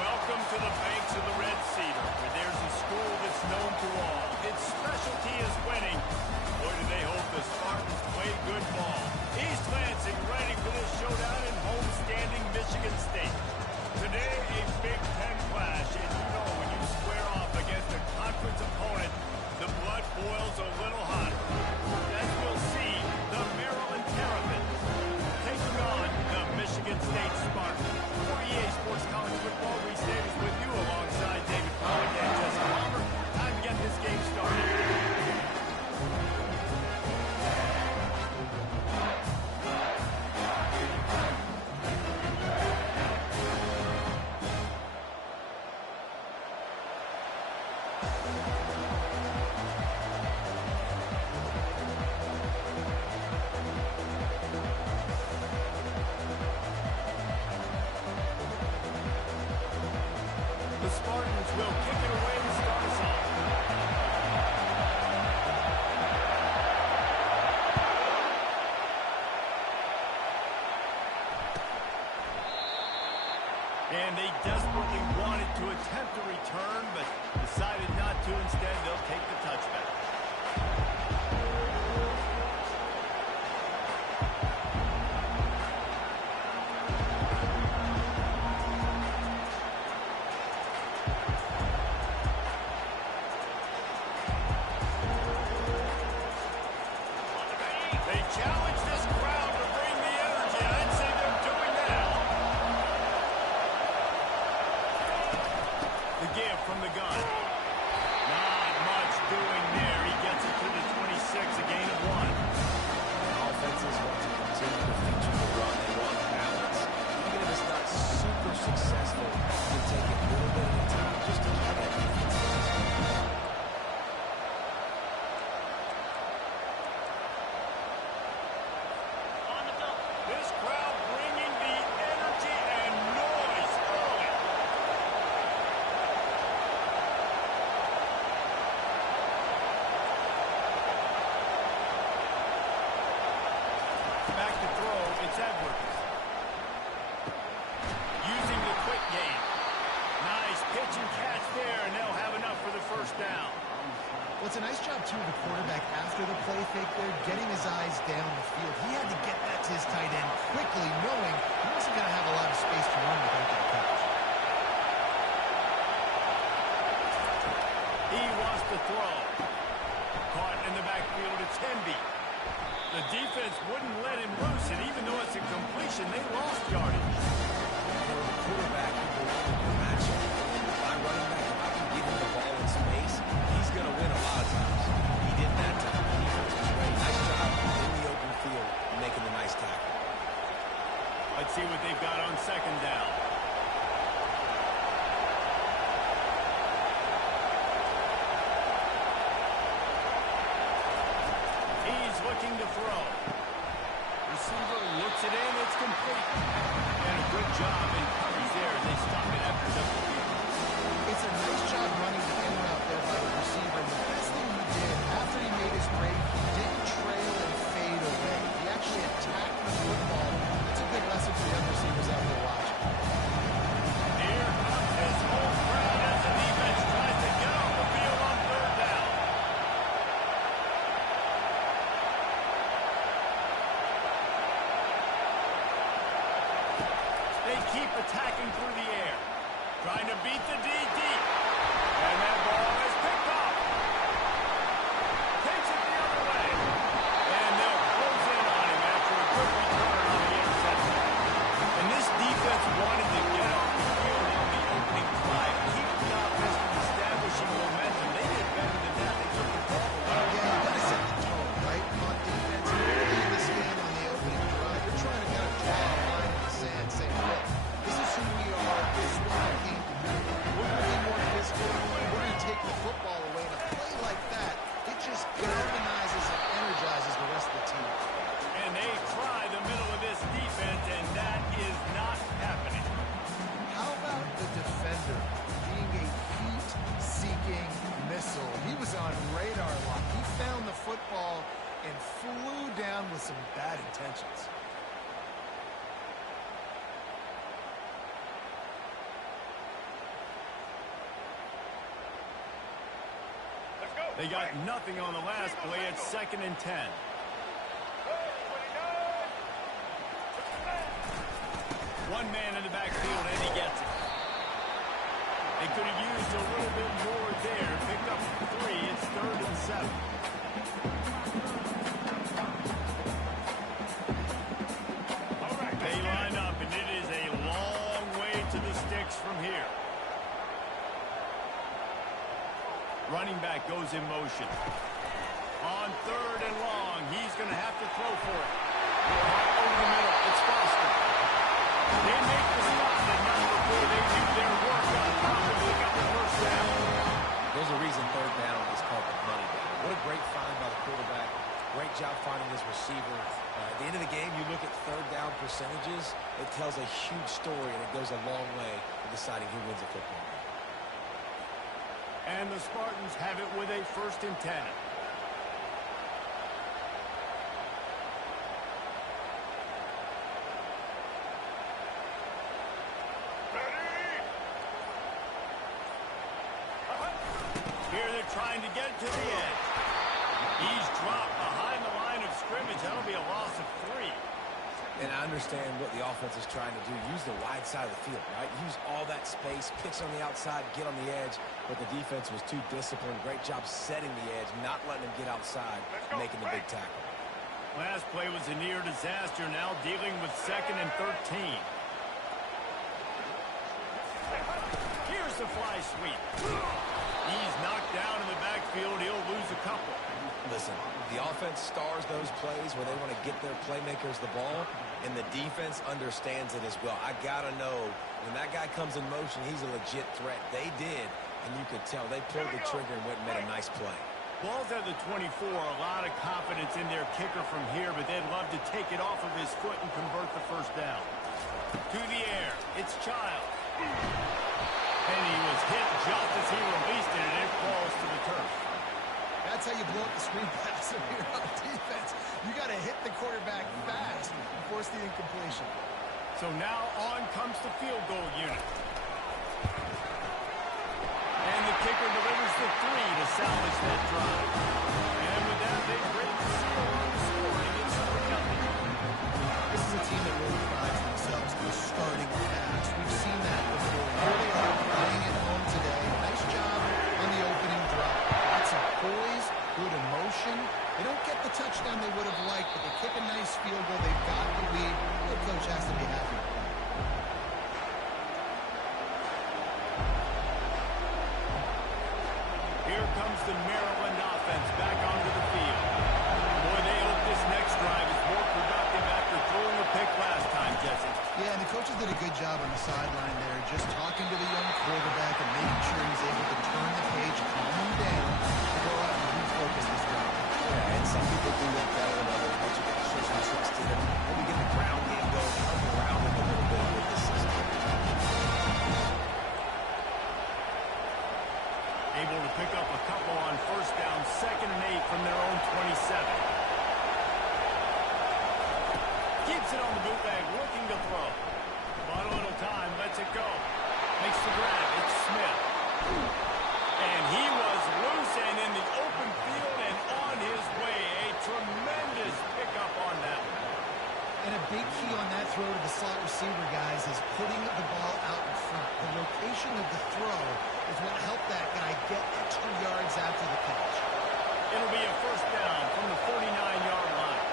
Welcome to the banks of the Red Cedar, where there's a school that's known to all. Its specialty is winning. Boy, do they hope the Spartans play good ball. East Lansing ready for this showdown in home-standing Michigan State. Today, a Big Ten clash, and you know when you square off against a conference opponent, the blood boils a little hotter. As we'll see, the Maryland Terrapins taking on the Michigan State Spartans. For EA Sports College Football, Reese Davis with you alongside David Pollack and Jesse Palmer. Time to get this game started. Spartans will kick it away to start us off. And they desperately wanted to attempt a return, but decided not to. Instead, they'll take the touchback. From the gun. Not much doing there. He gets it to the 26, a gain of 1. Offenses want to continue to feature the run. They want balance. Even if it's not super successful, you take it a little bit at a time just to keep that defense. This crowd bringing the energy and noise early. Back to throw, it's Edwards. Using the quick game. Nice pitch and catch there, and they'll have enough for the first down. Well, it's a nice job, too, of the quarterback after the play fake there, getting his eyes down the field. He had to get that to his tight end quickly, knowing he wasn't going to have a lot of space to run without that catch. He wants to throw. Caught in the backfield, it's Hemby. The defense wouldn't let him loose, and even though it's a completion, they lost yardage. For the quarterback, you believe in your matchup. My running back, if I can give him the ball in space, he's going to win a lot of times. He did that time. The defense was great. Nice job in the open field, making the nice tackle. Let's see what they've got on second down. He's looking to throw. Receiver looks it in. It's complete. And a good job in coverage there as they stop it after double field. It's a nice job running the in route there by the receiver. And the best thing he did after he made his break, he didn't trail and fade away. He actually attacked the football. That's a good lesson for the other receivers out there watching. Here comes this whole crowd as the defense tries to get off the field on third down. They keep attacking through the air. Trying to beat the D deep. And that ball is picked off. Takes it the other way. And they'll close in on him after a good return on the interception. And this defense wanted to get off the field on the opening drive. Keep the offense from establishing momentum. They did better than that. They took the ball away. Yeah, you got to set the tone, right? On defense, early in this game on the opening drive, you're trying to kind of draw a line in the sand, say, look, this is who we are. This is what we came to do. We're going to be more physical. We're going to take the football away. And a play like that, it just galvanizes and energizes the rest of the team. And they try the middle of this defense, and that is not happening. How about the defender being a heat-seeking missile? He was on radar lock. He found the football and flew down with some bad intentions. They got nothing on the last play. It's 2nd and 10. One man in the backfield, and he gets it. They could have used a little bit more there. Picked up 3. It's 3rd and 7. They line up, and it is a long way to the sticks from here. Running back goes in motion. On 3rd and long, he's going to have to throw for it. Over the middle, it's Foster. They make the stop, and not before they do their work up top and pick up the first down. There's a reason 3rd down is called the money down. What a great find by the quarterback. Great job finding his receiver. At the end of the game, you look at 3rd down percentages. It tells a huge story, and it goes a long way in deciding who wins a football game. And the Spartans have it with a 1st and 10. Here they're trying to get it to the edge. He's dropped behind the line of scrimmage. That'll be a loss of 3. And I understand what the offense is trying to do. Use the wide side of the field, right? Use all that space, pitch on the outside, get on the edge. But the defense was too disciplined. Great job setting the edge, not letting him get outside, making the big tackle. Last play was a near disaster. Now dealing with 2nd and 13. Here's the fly sweep. He's knocked down in the backfield. He'll lose a couple. Listen, the offense stars those plays where they want to get their playmakers the ball, and the defense understands it as well. I got to know, when that guy comes in motion, he's a legit threat. They did, and you could tell. They pulled the trigger and went and made a nice play. Ball's at the 24. A lot of confidence in their kicker from here, but they'd love to take it off of his foot and convert the first down. To the air. It's Child. And he was hit just as he released it, and it falls to the turf. That's how you blow up the screen pass if you're on defense. You got to hit the quarterback fast and force the incompletion. So now on comes the field goal unit. And the kicker delivers the 3 to salvage that drive. And with that, they break the seal on the scoring. It's 3-0. This is a team that really prides themselves on starting fast. We've seen that before. Here they are playing at home today. Nice job on the opening drive. Lots of poise, good emotion. They don't get the touchdown they would have liked, but they kick a nice field goal. They've got the lead. The coach has to be happy. Here comes the Maryland offense back onto the field. Boy, they hope this next drive is more productive after throwing a pick last time, Jesse. Yeah, and the coaches did a good job on the sideline there, just talking to the young quarterback and making sure he's able to turn the page, calm him down, to go out and refocus this drive. Yeah, and some people do that better than others, but you can show some trust to them. Maybe get the ground game going, help around them a little bit with this system. Able to pick up a couple on first down, 2nd and 8 from their own 27. Keeps it on the bootleg, looking to throw. Bought a little time, lets it go. Makes the grab, it's Smith. And he was loose and in the open field and on his way. A tremendous pickup on that one. And a big key on that throw to the slot receiver, guys, is putting the ball out in front. The location of the throw is what helped that guy get extra yards after the catch. It'll be a first down from the 49-yard line.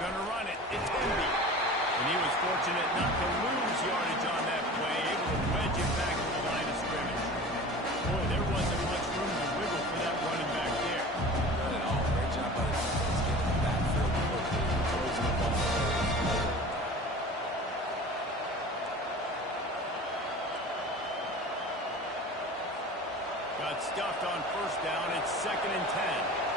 Gonna run it. It's Envy. And he was fortunate not to lose yardage on that play, able to wedge it back to the line of scrimmage. Boy, there wasn't much room to wiggle for that running back there. Not at all. Great job by the defense getting the backfield quickly, closing the ball. Got stuffed on first down. It's 2nd and 10.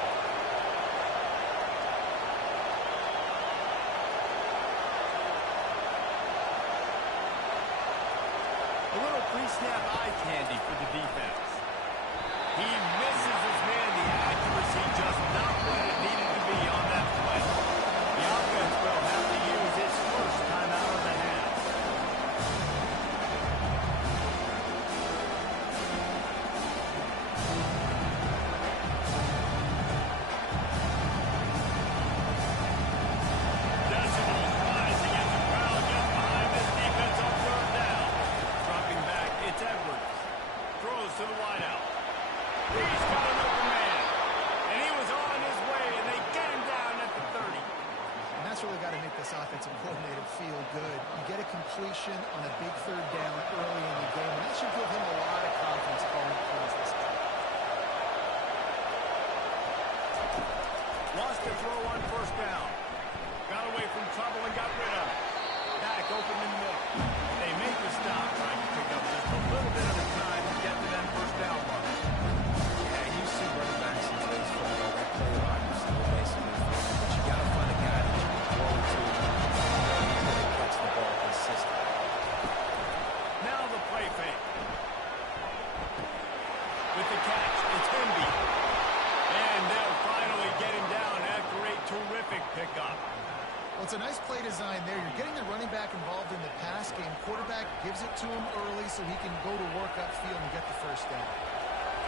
A little pre-snap eye candy for the defense. He misses his man. The accuracy just not what it needed to be on that play. The this offensive coordinator feel good. You get a completion on a big third down early in the game, and that should give him a lot of confidence calling plays this game. Lost the throw on first down. Got away from trouble and got rid of it. Back open in the middle. They make the stop, trying to pick up just a little bit of the time to get to that first down mark. Yeah, you see running backs in today's football, that play a lot, you see basically. But you got to find a guy that you can throw it to. He's going to catch the ball consistently. Now the play fake. With the catch, it's Hemby. And they'll finally get him down after a terrific pickup. Well, it's a nice play design there. You're getting the running back involved in the pass game. Quarterback gives it to him early so he can go to work upfield and get the first down.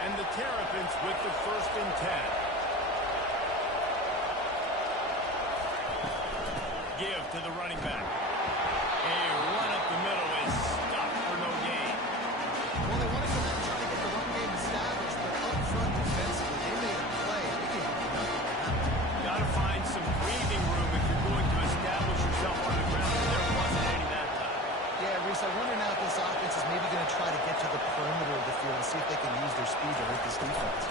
And the Terrapins with the 1st and 10. Give to the running back. A run up the middle is stopped for no gain. Well, they want to come out and try to get the run game established, but up front defensively, they made a play. They gave nothing to happen. Got to find some breathing room if you're going to establish yourself on the ground. There wasn't any that time. Yeah, Reese, I wonder now if this offense is maybe going to try to get to the perimeter of the field and see if they can use their speed to hurt this defense.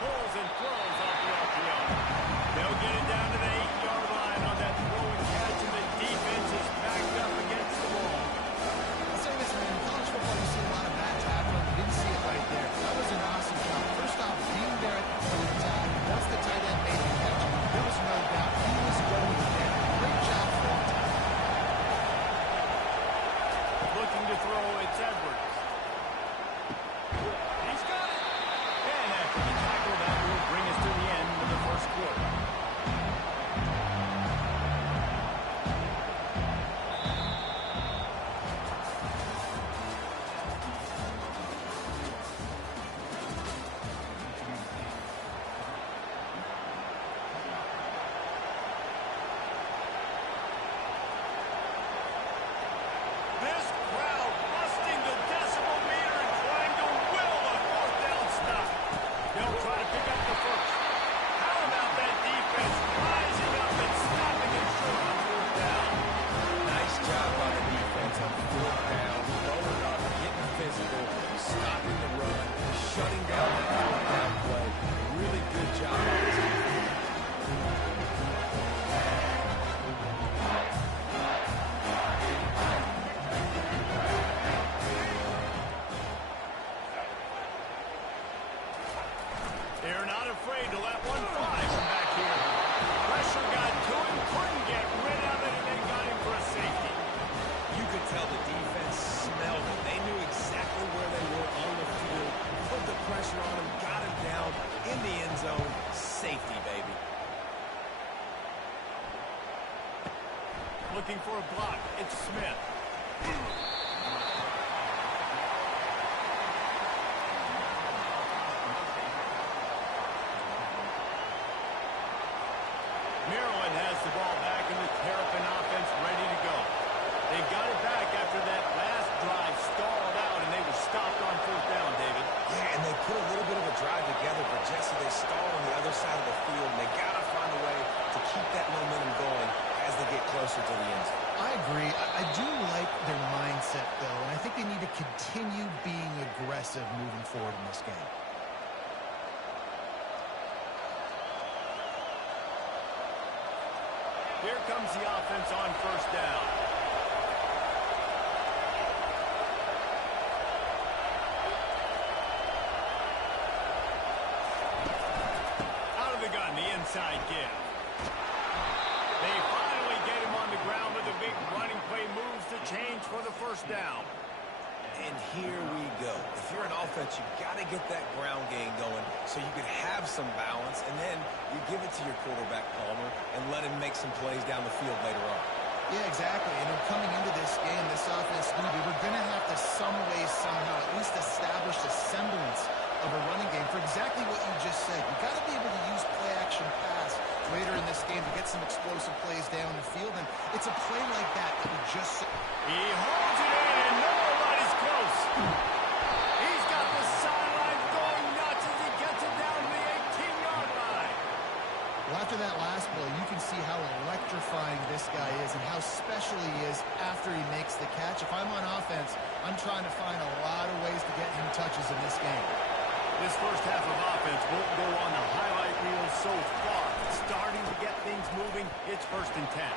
Pulls and throws off the RPO. They'll get it down to the 8-yard line on that throw and catch, and the defense is backed up against the wall. I'll say this, man, in college football, you see a lot of bad tackling. You didn't see it right there. That was an awesome job. First off, being there at the point of time, once the tight end made the catch, there was no doubt he was going there. Great job for him. Looking to throw, it's Edwards. He's got it. And after the tackle, that will bring us to the end of the first quarter. This crowd busting the decimal meter and trying to will a 4th down stop. They'll try to pick up the first. How about that defense rising up and stopping it short on 4th down? Nice job by the defense on 4th down. Rolling up, getting physical, stopping the run, shutting down that 4th down play. Really good job by this defense. They're not afraid to let one fly from back here. Pressure got to him, couldn't get rid of it, and they got him for a safety. You could tell the defense smelled it. They knew exactly where they were on the field, put the pressure on him, got him down in the end zone. Safety, baby. Looking for a block, it's Smith. Maryland has the ball back in the Terrapin offense ready to go. They got it back after that last drive stalled out and they were stopped on 4th down, David. Yeah, and they put a little bit of a drive together, but Jesse, they stall on the other side of the field, and they got to find a way to keep that momentum going as they get closer to the end zone. I agree. I do like their mindset, though, and I think they need to continue being aggressive moving forward in this game. Here comes the offense on 1st down. Out of the gun, the inside give. They finally get him on the ground with a big running play moves to change for the 1st down. And here we go. If you're an offense, you got to get that ground game going so you could have some balance, and then you give it to your quarterback, Palmer, and let him make some plays down the field later on. Yeah, exactly. And coming into this game, this offense knew they were going to have to some way, somehow, at least establish a semblance of a running game for exactly what you just said. You got to be able to use play-action pass later in this game to get some explosive plays down the field, and it's a play like that that we just... He holds it in, and nobody's close. He's got the sideline going nuts as he gets it down to the 18-yard line. Well, after after that last play, you can see how electrifying this guy is and how special he is after he makes the catch. If I'm on offense, I'm trying to find a lot of ways to get him touches in this game. This first half of offense won't go on the highlight reel so far. Starting to get things moving. It's 1st and 10.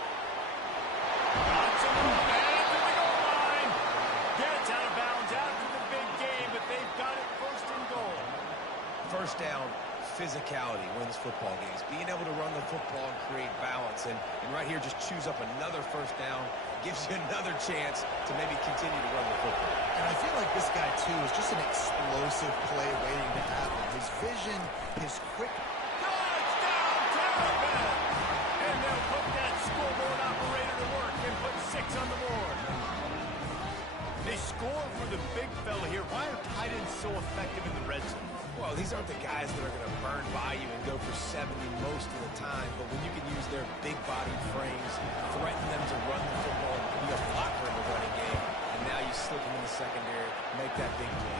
Lots of movement to the goal line. Gets out of bounds after the big game, but they've got it 1st and goal. First down, physicality wins football games. Being able to run the football and create balance. And right here, just choose up another first down. Gives you another chance to maybe continue to run the football. And I feel like this guy, too, is just an explosive play waiting to happen. His vision, his quick... Touchdown, Terrapin! And they'll put that scoreboard operator to work and put 6 on the board. They score for the big fella here. Why are tight ends so effective in the red zone? Well, these aren't the guys that are going to burn by you and go for 70 most of the time, but when you can use their big-bodied frames, threaten them to run the football and be a blocker in the running game, and now you slip them in the secondary, make that big play.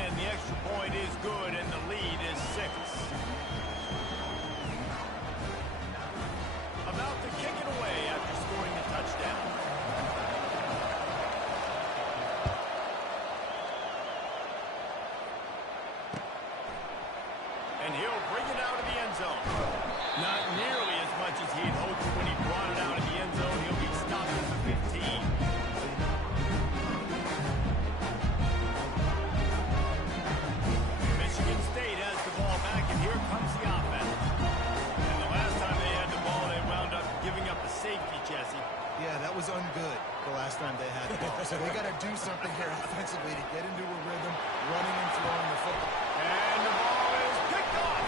And the extra point is good, and the lead is 6. About to kick it away after scoring the touchdown. And he'll bring it out of the end zone. Not nearly as much as he had hoped when he brought it out of the end zone. He'll be stopped at the 15. Michigan State has the ball back, and here comes the offense. And the last time they had the ball, they wound up giving up a safety, Jesse. Yeah, that was ungood the last time they had the ball. So they got to do something here offensively to get into a rhythm, running and throwing the football. And the ball is picked off.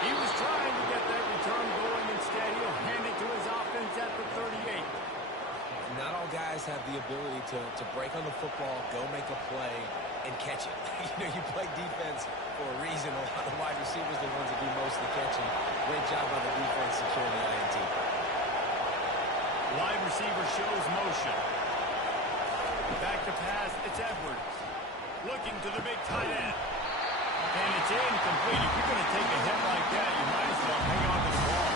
He was trying to get that return going. Instead, he'll hand it to his offense at the 38. Not all guys have the ability to break on the football, go make a play, and catch it. You play defense for a reason. A lot of wide receivers are the ones that do most of the catching. Great job by the defense securing the INT. Wide receiver shows motion. Back to pass, it's Edwards. Looking to the big tight end. And it's incomplete. If you're going to take a hit like that, you might as well hang on to the ball.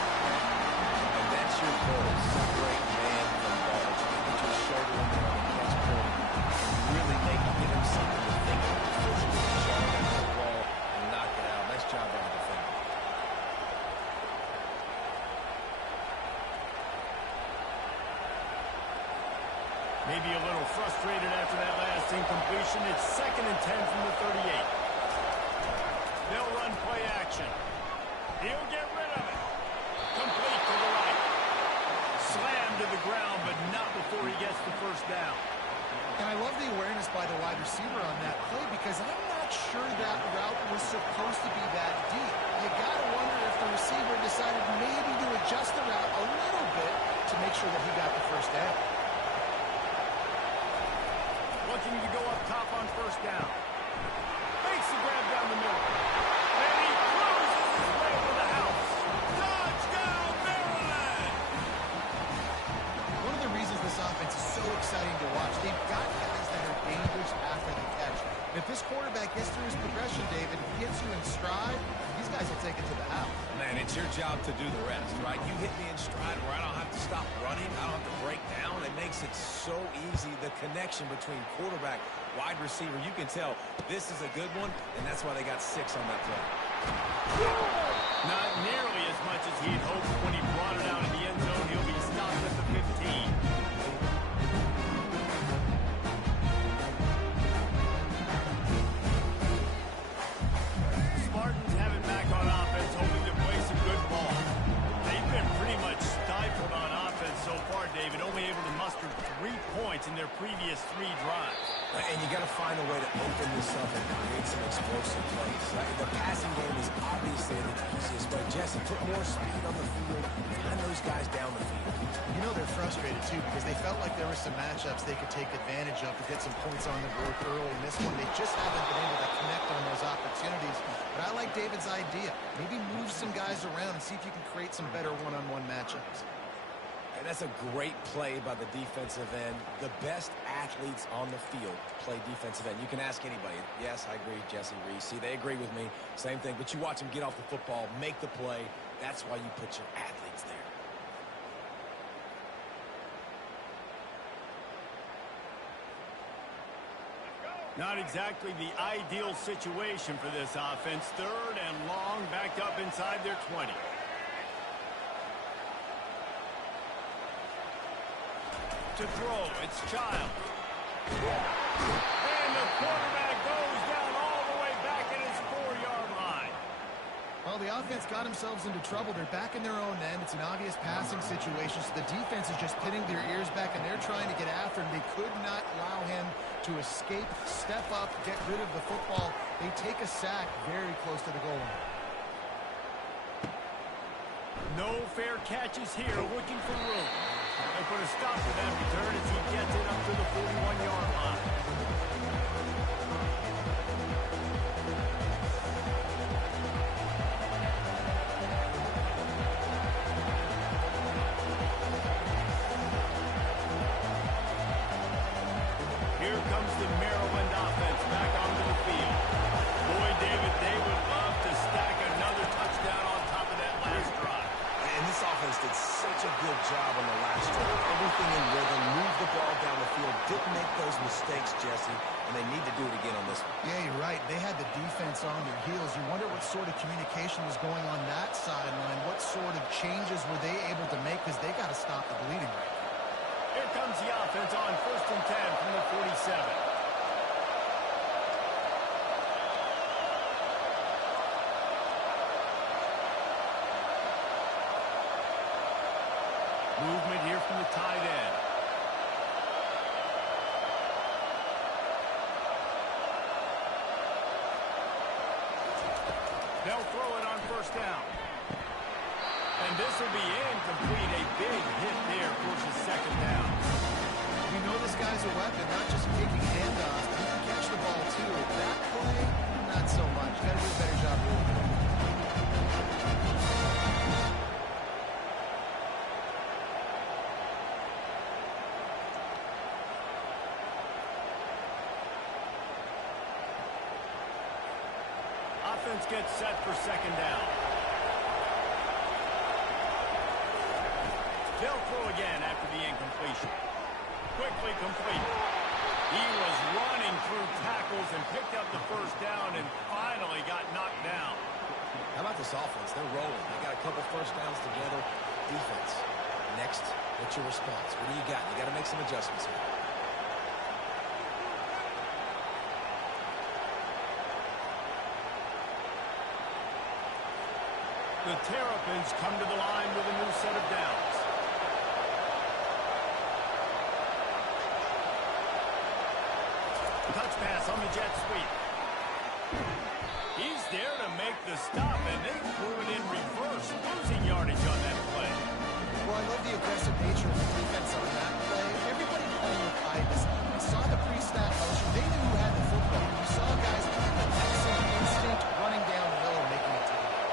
And that's your goal. Separate man from ball. Just put your shoulder in there on the catch point. And really give him something to think about. Physically jog that football and knock it out. Nice job by the defender. Maybe a little frustrated after that last incompletion. It's 2nd and 10 from the 38. They'll run play action. He'll get rid of it. Complete to the right. Slammed to the ground, but not before he gets the first down. And I love the awareness by the wide receiver on that play because I'm not sure that route was supposed to be that deep. You got to wonder if the receiver decided maybe to adjust the route a little bit to make sure that he got the first down. Looking to go up top on first down. Makes the grab down the middle. And he cruises his way to the house. Touchdown, Maryland! One of the reasons this offense is so exciting to watch, they've got guys that are dangerous after the catch. And if this quarterback gets through his progression, David, he gets you in stride, these guys will take it to the house. Man, it's your job to do the rest, right? You hit me in stride where I don't have to stop running. I don't have to break down. It makes it so easy. The connection between quarterback, wide receiver, you can tell this is a good one, and that's why they got 6 on that play. Not nearly as much as he had hoped when he brought it out of the end zone. He'll be stopped at the 15. Spartans have it back on offense, hoping to play some good ball. They've been pretty much stifled on offense so far, David, only able to muster 3 points in their previous 3 drives. And you got to find a way to open this up and create some explosive plays. Right? The passing game is obviously the easiest way. Jesse, put more speed on the field. Find those guys down the field. You know they're frustrated, too, because they felt like there were some matchups they could take advantage of to get some points on the board early in this one. They just haven't been able to connect on those opportunities. But I like David's idea. Maybe move some guys around and see if you can create some better one-on-one matchups. And that's a great play by the defensive end. The best athletes on the field play defensive end. You can ask anybody. Yes, I agree, Jesse Reese. See, they agree with me. Same thing. But you watch them get off the football, make the play. That's why you put your athletes there. Not exactly the ideal situation for this offense. Third and long, backed up inside their 20. To throw, it's Child. And the quarterback goes down all the way back at his 4-yard line. Well, the offense got themselves into trouble. They're back in their own end. It's an obvious passing situation, so the defense is just pinning their ears back, and they're trying to get after him. They could not allow him to escape, step up, get rid of the football. They take a sack very close to the goal line. No fair catches here, looking for room. They put a stop to that return as he gets it up to the 41-yard line. Here comes the Maryland offense back onto the field. Boy, David, they would love to stack another touchdown on top of that last drive. And this offense did such a good job on the last drive. Everything in rhythm, moved the ball down the field, didn't make those mistakes, Jesse, and they need to do it again on this one. Yeah, you're right. They had the defense on their heels. You wonder what sort of communication was going on that sideline. What sort of changes were they able to make, because they got to stop the bleeding right now. Here comes the offense on 1st and 10 from the 47. Movement here from the tight end. They'll throw it on 1st down. And this will be incomplete. A big hit there forces 2nd down. You know this guy's a weapon, not just taking handoffs, but he can catch the ball too. That play, not so much. Got to do a better job moving. Offense gets set for 2nd down. They'll throw again after the incompletion. Quickly complete. He was running through tackles and picked up the 1st down and finally got knocked down. How about this offense? They're rolling. They got a couple 1st downs together. Defense. Next, what's your response? What do you got? You got to make some adjustments here. The Terrapins come to the line with a new set of downs. Touch pass on the jet sweep. He's there to make the stop, and they threw it in reverse, losing yardage on that play. Well, I love the aggressive nature of the defense on that play. Everybody playing with eye discipline. I saw the pre-snap motion. They knew who had the football. You saw guys with excellent instinct running down the hill and making it to the end.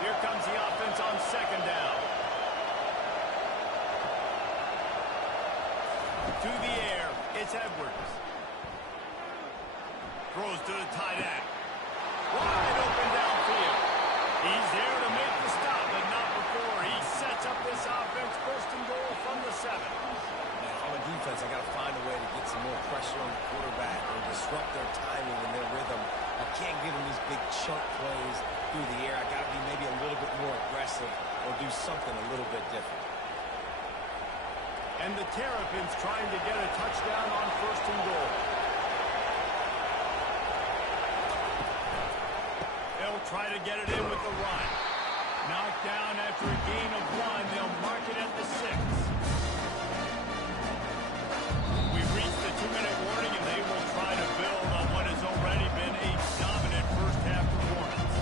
Here comes the offense on 2nd down. To the air, it's Edwards. Throws to the tight end. Wide open downfield. He's there to make the stop, but not before. He sets up this offense 1st and goal from the 7. Man, on the defense, I got to find a way to get some more pressure on the quarterback or disrupt their timing and their rhythm. I can't give them these big chunk plays through the air. I got to be maybe a little bit more aggressive or do something a little bit different. And the Terrapins trying to get a touchdown on 1st and goal. They'll try to get it in with the run. Knocked down after a gain of 1. They'll mark it at the 6. We've reached the 2-minute warning, and they will try to build on what has already been a dominant first-half performance.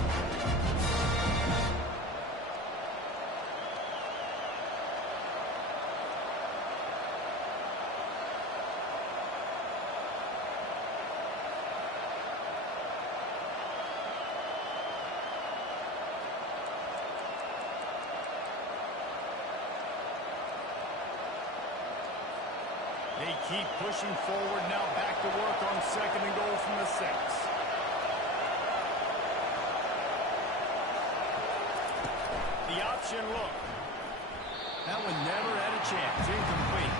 keep pushing forward now, back to work on 2nd and goal from the 6. The option look. That one never had a chance. Incomplete.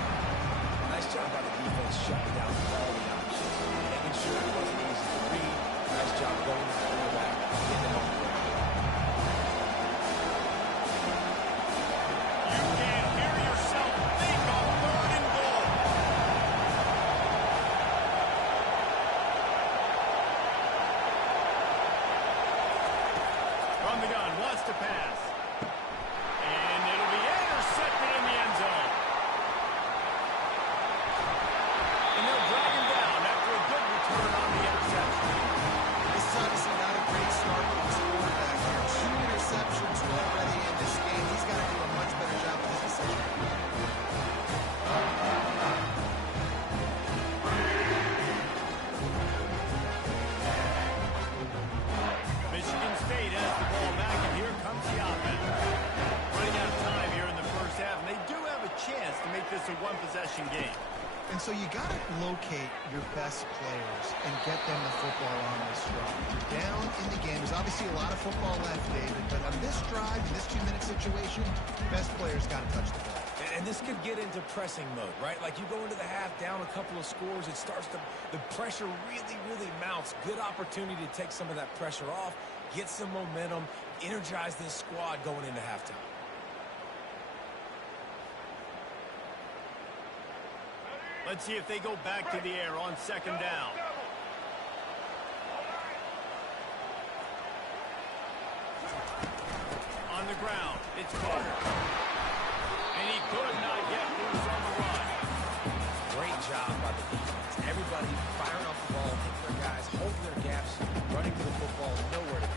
Nice job by the defense shutting down all the options. Making sure it wasn't easy to read. Nice job going to the quarterback, getting him on the ground. You can't hear yourself think on 3rd and goal. From the gun, wants to pass. And it'll be intercepted in the end zone. And they'll drag him down after a good return on the interception. This is obviously not a great start for this quarterback here. 2 interceptions already in this game. He's got to do a much better job of his decision. Michigan State has the ball back, and here comes the offense. Running out of time here in the first half, and they do have a chance to make this a one-possession game. And so you got to locate your best players and get them the football on this drive. You're down in the game. There's obviously a lot of football left, David, but on this drive, in this 2-minute situation, best players got to touch the ball. And this could get into pressing mode, right? Like you go into the half down a couple of scores, it starts to, the pressure really mounts. Good opportunity to take some of that pressure off, get some momentum, energize this squad going into halftime. Let's see if they go back to the air on 2nd down. On the ground, it's Carter. And he could not get loose on the run. Great job by the defense. Everybody firing off the ball, hitting their guys, holding their gaps, running to the football, nowhere to go.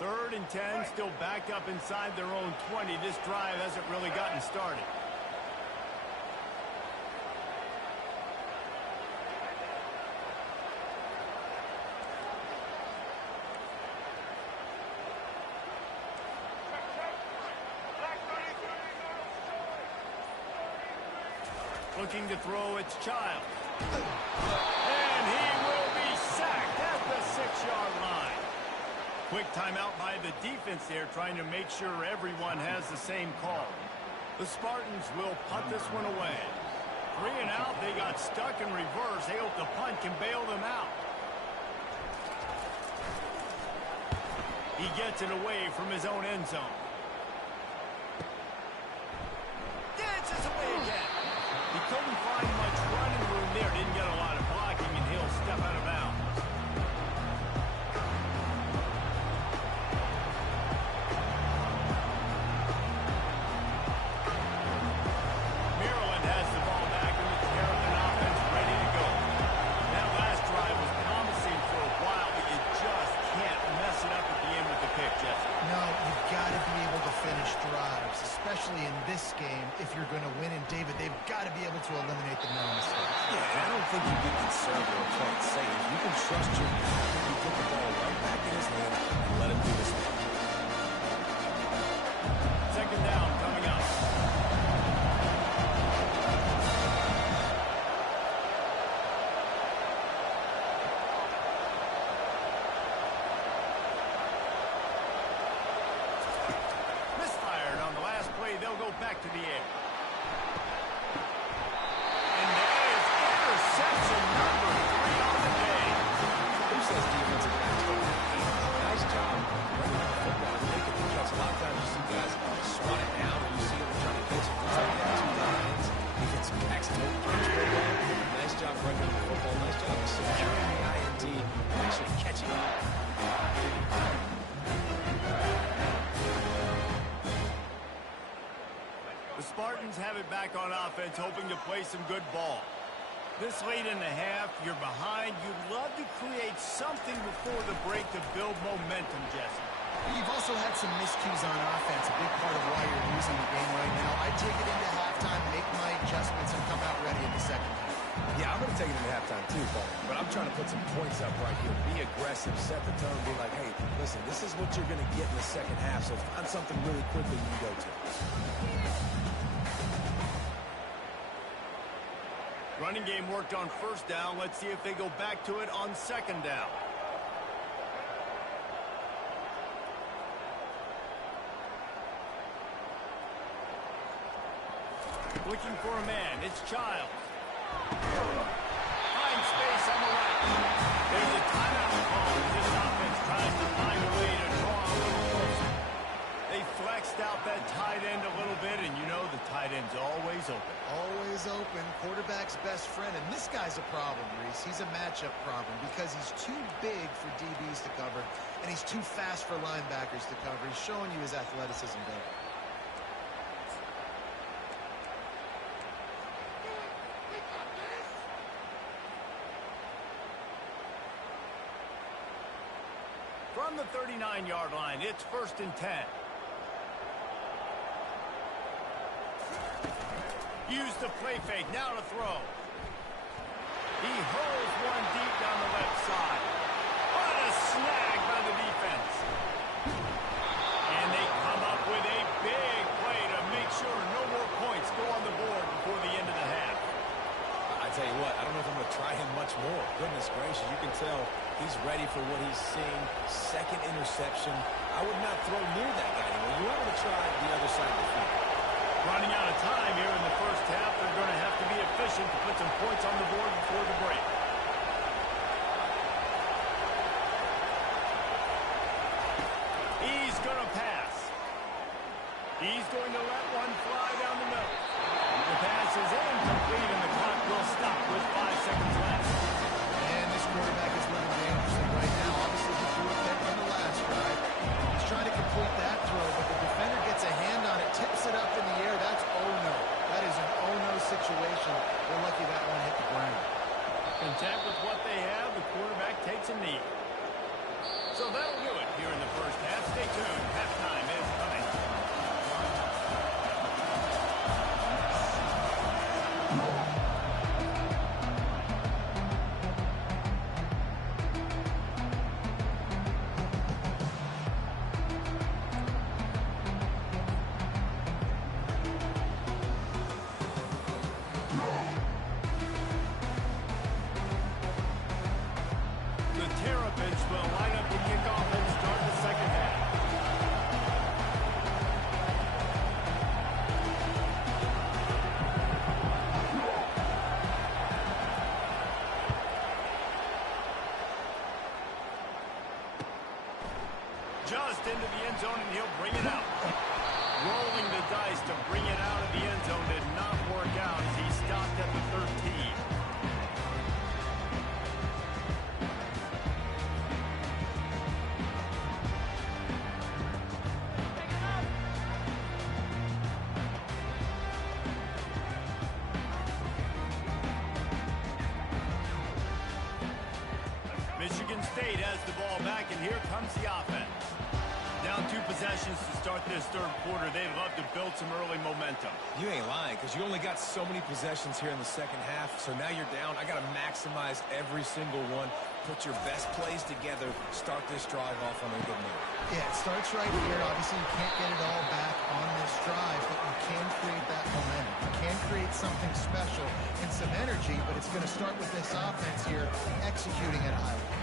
3rd and 10, still back up inside their own 20. This drive hasn't really gotten started. Looking to throw, it's Child. And he will be sacked at the 6-yard line. Quick timeout by the defense there, trying to make sure everyone has the same call. The Spartans will punt this one away. 3 and out, they got stuck in reverse. They hope the punt can bail them out. He gets it away from his own end zone. Dances away again. He couldn't find much running room there. Didn't get a lot of blocking, and he'll step out of bounds. Maryland has the ball back, and the Terrapin offense ready to go. That last drive was promising for a while, but you just can't mess it up at the end with the pick, Jesse. No, you've got to be able to finish drives, especially in this game. If you're going to win, and David, they've got to be able to eliminate the no mistakes. Yeah, and I don't think you get conservative or play it safe. You can trust your guy. You put the ball right back in his hand and let him do his thing. 2nd down coming up. Misfired on the last play. They'll go back to the air. And there is interception number 3 on the day. Who says defensive backs don't have hands? Nice job running the football and making the catch. A lot of times you see guys swat it down and you see them trying to catch it. It's like they have 2 hands. Defensive backs don't catch it well. Nice job running the football. Nice job of securing the INT and actually catching it. The Spartans have it back on offense, hoping to play some good ball. This late in the half, you're behind. You'd love to create something before the break to build momentum, Jesse. You've also had some miscues on offense, a big part of why you're losing the game right now. I take it into halftime, make my adjustments, and come out ready in the second half. Yeah, I'm going to to take it into halftime too, but I'm trying to put some points up right here. Be aggressive, set the tone, be like, hey, listen, this is what you're going to get in the second half, so find something really quickly you can go to. Running game worked on first down. Let's see if they go back to it on second down. Looking for a man. It's Child. Finds space on the right. There's a timeout call. This offense tries to find a way to draw a little closer. They flexed out that tight end a little bit, and you know the tight end's always open. Always open. Quarterback's best friend. And this guy's a problem, Reese. He's a matchup problem because he's too big for DBs to cover, and he's too fast for linebackers to cover. He's showing you his athleticism there. From the 39-yard line, it's 1st and 10. Use the play fake, now to throw. He holds one deep down the left side. What a snag by the defense. And they come up with a big play to make sure no more points go on the board before the end of the half. I tell you what, I don't know if I'm going to try him much more. Goodness gracious, you can tell he's ready for what he's seeing. Second interception. I would not throw near that guy anymore. You want to try the other side of the field. Running out of time here in the first half. They're going to have to be efficient to put some points on the board before the break. He's going to pass. He's going to let one fly down the middle. The pass is incomplete, and the clock will stop with 5 seconds left. And this quarterback is living dangerously right now. Obviously, he threw a pick on the last drive. He's trying to complete that throw, but the defender gets a hand on it, tips it up in the air. That's oh-no. That is an oh-no situation. They're lucky that one hit the ground. Content with what they have, the quarterback takes a knee. So that'll do it here in the first half. Stay tuned. Halftime is coming. Will line up to kick off and start the second half. Just into the end zone, and he'll bring it out. Rolling the dice to bring it out of the end zone did not work out as he stopped at the 13. Michigan State has the ball back, and here comes the offense. Down 2 possessions to start this third quarter. They'd love to build some early momentum. You ain't lying, because you only got so many possessions here in the second half, so now you're down. I got to maximize every single one. Put your best plays together. Start this drive off on a good note. Yeah, it starts right here. Obviously, you can't get it all back on this drive, but you can create that momentum. You can create something special and some energy, but it's going to start with this offense here executing at a high level.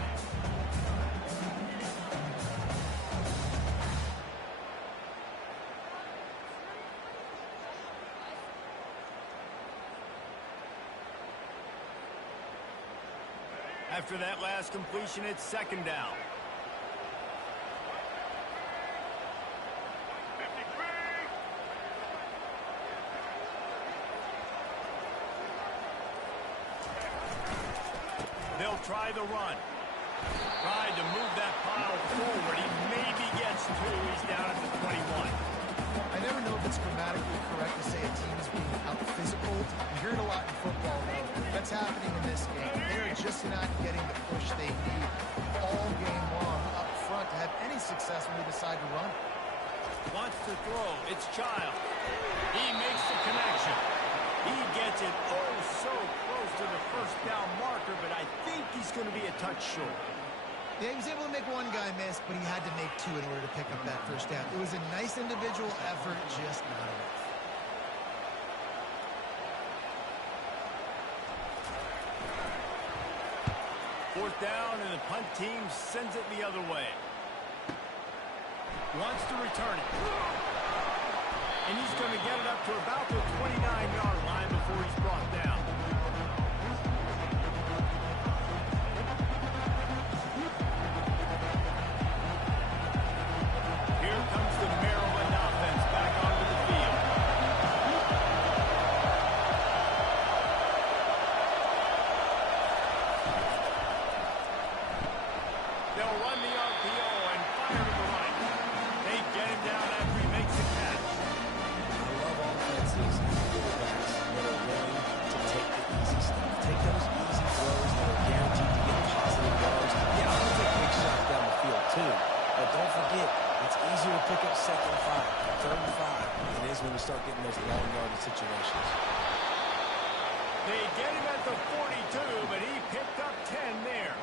After that last completion, it's second down. They'll try the run. Tried to move that pile forward. He maybe gets 2. He's down at the 21. I never know if it's grammatically correct to say a team is being out-physical. You hear it a lot in football, though. That's happening in this game. They're just not getting the push they need all game long up front to have any success when they decide to run. Wants to throw. It's Child. He makes the connection. He gets it oh so close to the first down touch short. Yeah, he was able to make one guy miss, but he had to make two in order to pick up that first down. It was a nice individual effort, just not enough. Fourth down, and the punt team sends it the other way. Wants to return it. And he's going to get it up to about the 29-yard line before he's brought down. Here comes the Maryland offense back onto the field. They'll run the RPO and fire to the right. They get him down after he makes the catch. I love offenses and quarterbacks that are willing to take the easy stuff. Take those easy throws that are guaranteed to get positive yards. Yeah, I'm going to take big shots down the field too. But don't forget, it's easier to pick up second and 5, third and 5 than it is when we start getting those long yardage situations. They get him at the 42, but he picked up 10 there.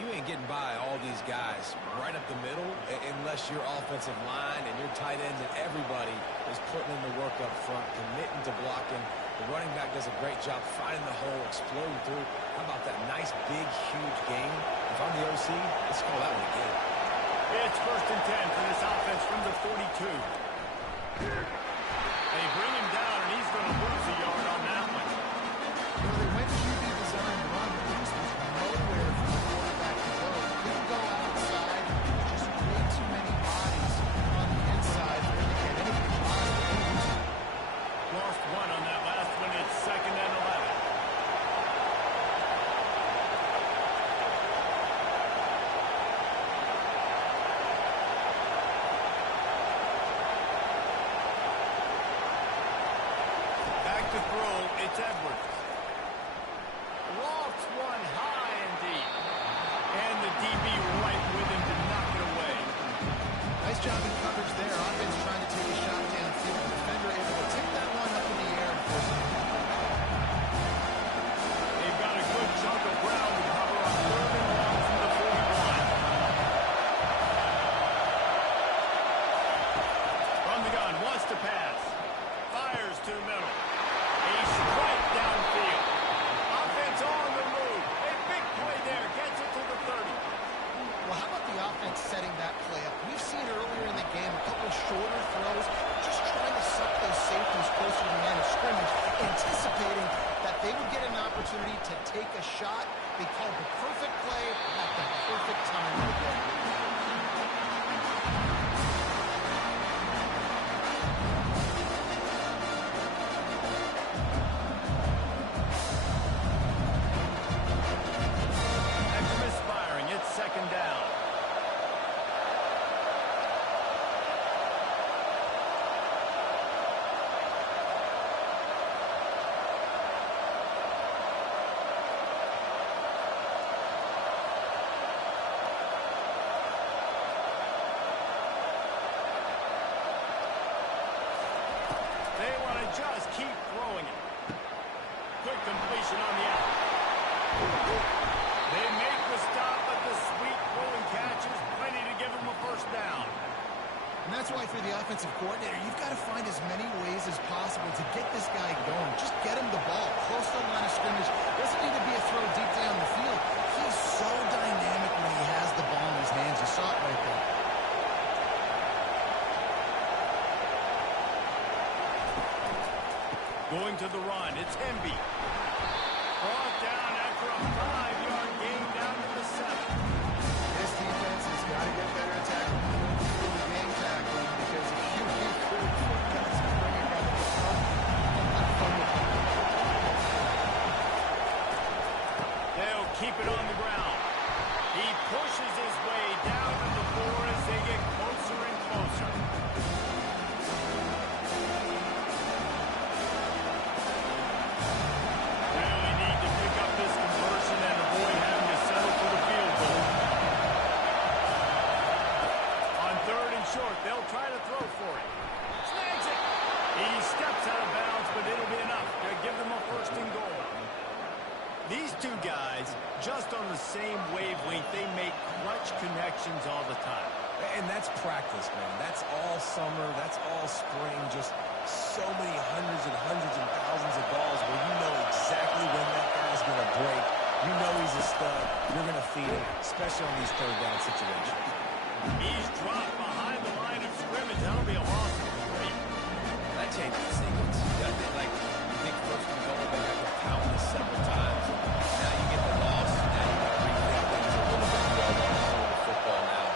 You ain't getting by all these guys right up the middle unless your offensive line and your tight ends and everybody is putting in the work up front, committing to blocking. The running back does a great job finding the hole, exploding through. How about that nice, big, huge game? If I'm the OC, let's call that one again. It's first and 10 for this offense from the 42. They bring him down, and he's going to lose a yard on that one. They went QB design run, but there just was nowhere for the quarterback to go. Couldn't go outside. Just way too many bodies on the inside for him to get anything positive. Lost one on that last one. It's second and 11. Back to throw. It's Edwards. Lofts one high and deep. And the DB right with him to knock it away. Nice job in coverage there. Offense trying to take a shot downfield. The defender able to take that one up in the air and force it. They've got a good chunk of ground to cover on third and long from the 41. From the gun, wants to pass. Fires to the middle. A strike downfield. Offense on the move. A big play there. Gets it to the 30. Well, how about the offense setting that play up? We've seen earlier in the game a couple shorter throws, just trying to suck those safeties closer to the line of scrimmage, anticipating that they would get an opportunity to take a shot. They called the perfect play at the perfect time of the game. After misfiring, it's second down. They want to just keep throwing it. Quick completion on the out. They make the stop, but the sweet rolling catch is plenty to give them a first down. And that's why for the offensive coordinator, you've got to find as many ways as possible to get this guy going. Just get him the ball close to the line of scrimmage. Doesn't need to be a throw deep down the field. He's so dynamic when he has the ball in his hands. You saw it right there. Going to the run, it's Hemby. Brought down after a 5-yard gain down to the 7. This defense has got to get better at tackling the game tackling because if you get good guys can bring it back to the front. They'll keep it on the ground. He pushes his way down to the floor as they get closer and closer. Really need to pick up this conversion and avoid having to settle for the field goal. On third and short, they'll try to throw for it. Snags it. He steps out of bounds, but it'll be enough to give them a first and goal. These These two guys, just on the same wavelength, they make clutch connections all the time. And that's practice, man. That's all summer. That's all spring. Just so many hundreds and thousands of balls where you know exactly when that guy's going to break. You know he's a stud. You're going to feed him, especially on these third down situations. He's dropped behind the line of scrimmage. That'll be a loss of 3. That changes the sequence, doesn't it? Like, you think first and goal, they have to pound this several times. Now you get the loss. Now you got to rethink things a little bit more about the football now.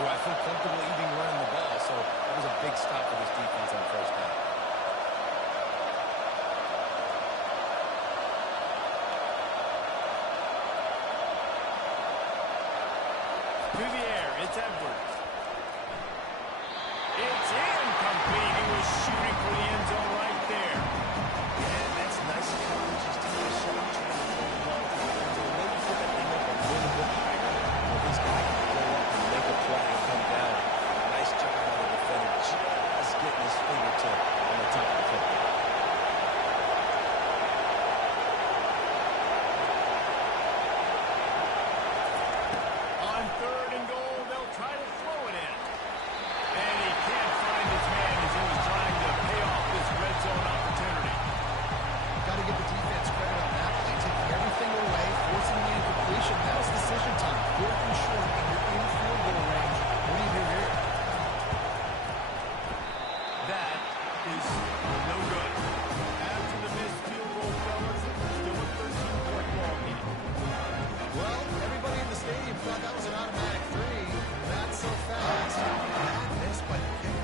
Do I feel comfortable even running the ball? So that was a big stop for this defense on first down. To the air, it's Edwards. It's incomplete. He was shooting for the end zone right there. Yeah, that's nice coverage. Just taking a shot, trying to throw the ball to the end zone. Maybe put that thing up a little bit higher. Where this guy can go up and make a play and come down. Nice job by the defender. Just getting his fingertip on the top of the football. On 3rd and goal, they'll try to throw it in. And he can't find his man as he was trying to pay off this red zone opportunity. Got to give the defense credit on that play, taking everything away, forcing the incompletion. That was decision time. 4th and short, and you're in field goal range. What do you do here? That is no good. After the missed field goal, fellas, it's still a 13-point ball game. Well, everybody in the stadium thought that was an automatic 3. Not so fast. Bad miss by the kicker.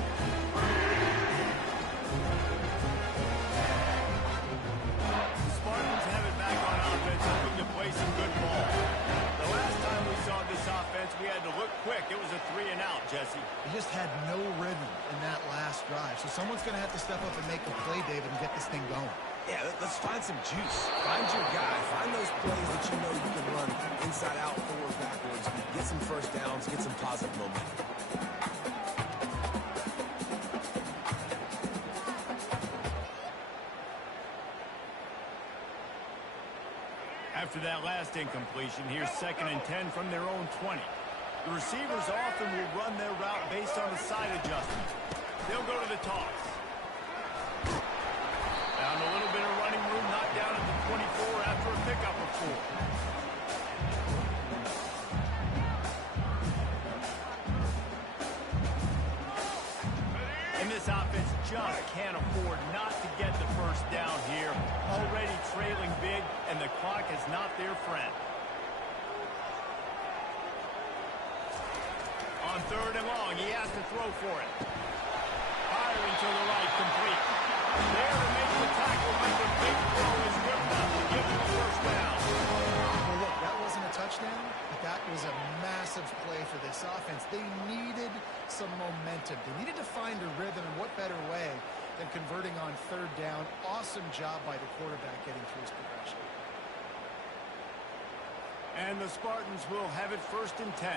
The Spartans have it back on offense, hoping to play some good ball. The last time we saw this offense, we had to look quick. It was a 3 and out, Jesse. They just had no rhythm in that last drive. So someone's going to have to step up and make a play, David, and get this thing going. Yeah, let's find some juice. Find your guy. Find those plays that you know you can run inside out, forward, backwards. Get some first downs. Get some positive momentum. After that last incompletion, here's 2nd and 10 from their own 20. The receivers often will run their route based on the side adjustment. They'll go to the toss. Found a little bit of running room, knocked down at the 24 after a pickup of 4. And this offense just can't afford not to get the first down here. Already trailing big, and the clock is not their friend. On 3rd and long, he has to throw for it. Firing to the right, complete. There to make the tackle, but the big throw is good enough to give them a first down. Well, look, that wasn't a touchdown, but that was a massive play for this offense. They needed some momentum. They needed to find a rhythm, and what better way than converting on 3rd down. Awesome job by the quarterback getting through his progression. And the Spartans will have it 1st and 10.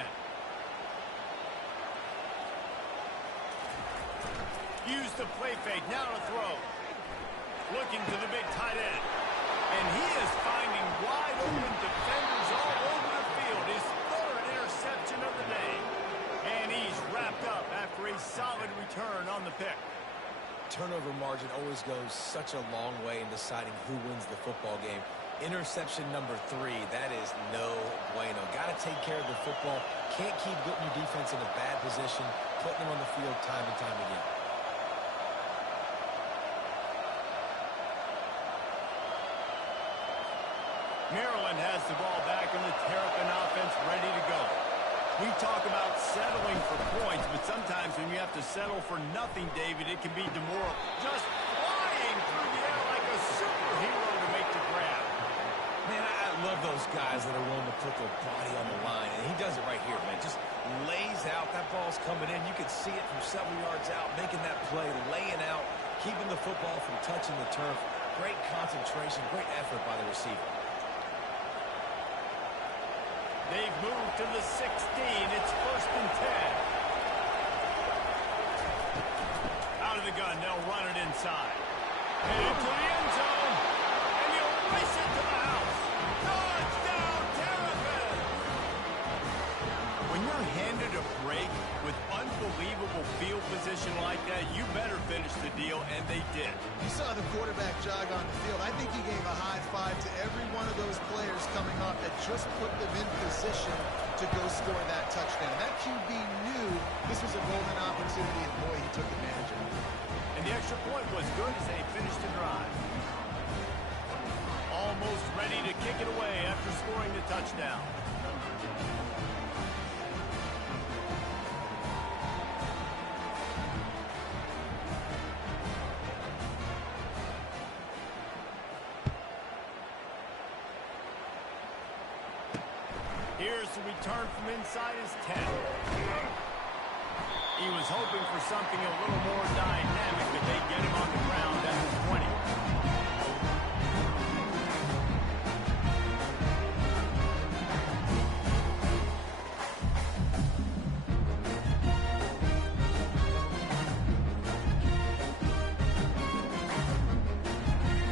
Use the play fake, now to throw. Looking to the big tight end. And he is finding wide open defenders all over the field. His 3rd interception of the day. And he's wrapped up after a solid return on the pick. Turnover margin always goes such a long way in deciding who wins the football game. Interception number 3, that is no bueno. Got to take care of the football. Can't keep putting your defense in a bad position, putting them on the field time and time again. Maryland has the ball back in the Terrapin offense, ready to go. We talk about settling for points, but sometimes when you have to settle for nothing, David, it can be demoralizing. Just flying through the air like a superhero to make the grab. Man, I love those guys that are willing to put their body on the line, and he does it right here, man. Just lays out. That ball's coming in. You can see it from several yards out, making that play, laying out, keeping the football from touching the turf. Great concentration, great effort by the receiver. They've moved to the 16. It's 1st and 10. Out of the gun, they'll run it inside. And into the end zone. And he'll race it to the house. No! unbelievable field position like that, you better finish the deal, and they did. You saw the quarterback jog on the field. I think he gave a high five to every one of those players coming off that just put them in position to go score that touchdown. That QB knew this was a golden opportunity, and boy, he took advantage of it. And the extra point was good as they finished the drive. Almost ready to kick it away after scoring the touchdown. Here's the return from inside his 10. He was hoping for something a little more dynamic, but they get him on the ground at the 20.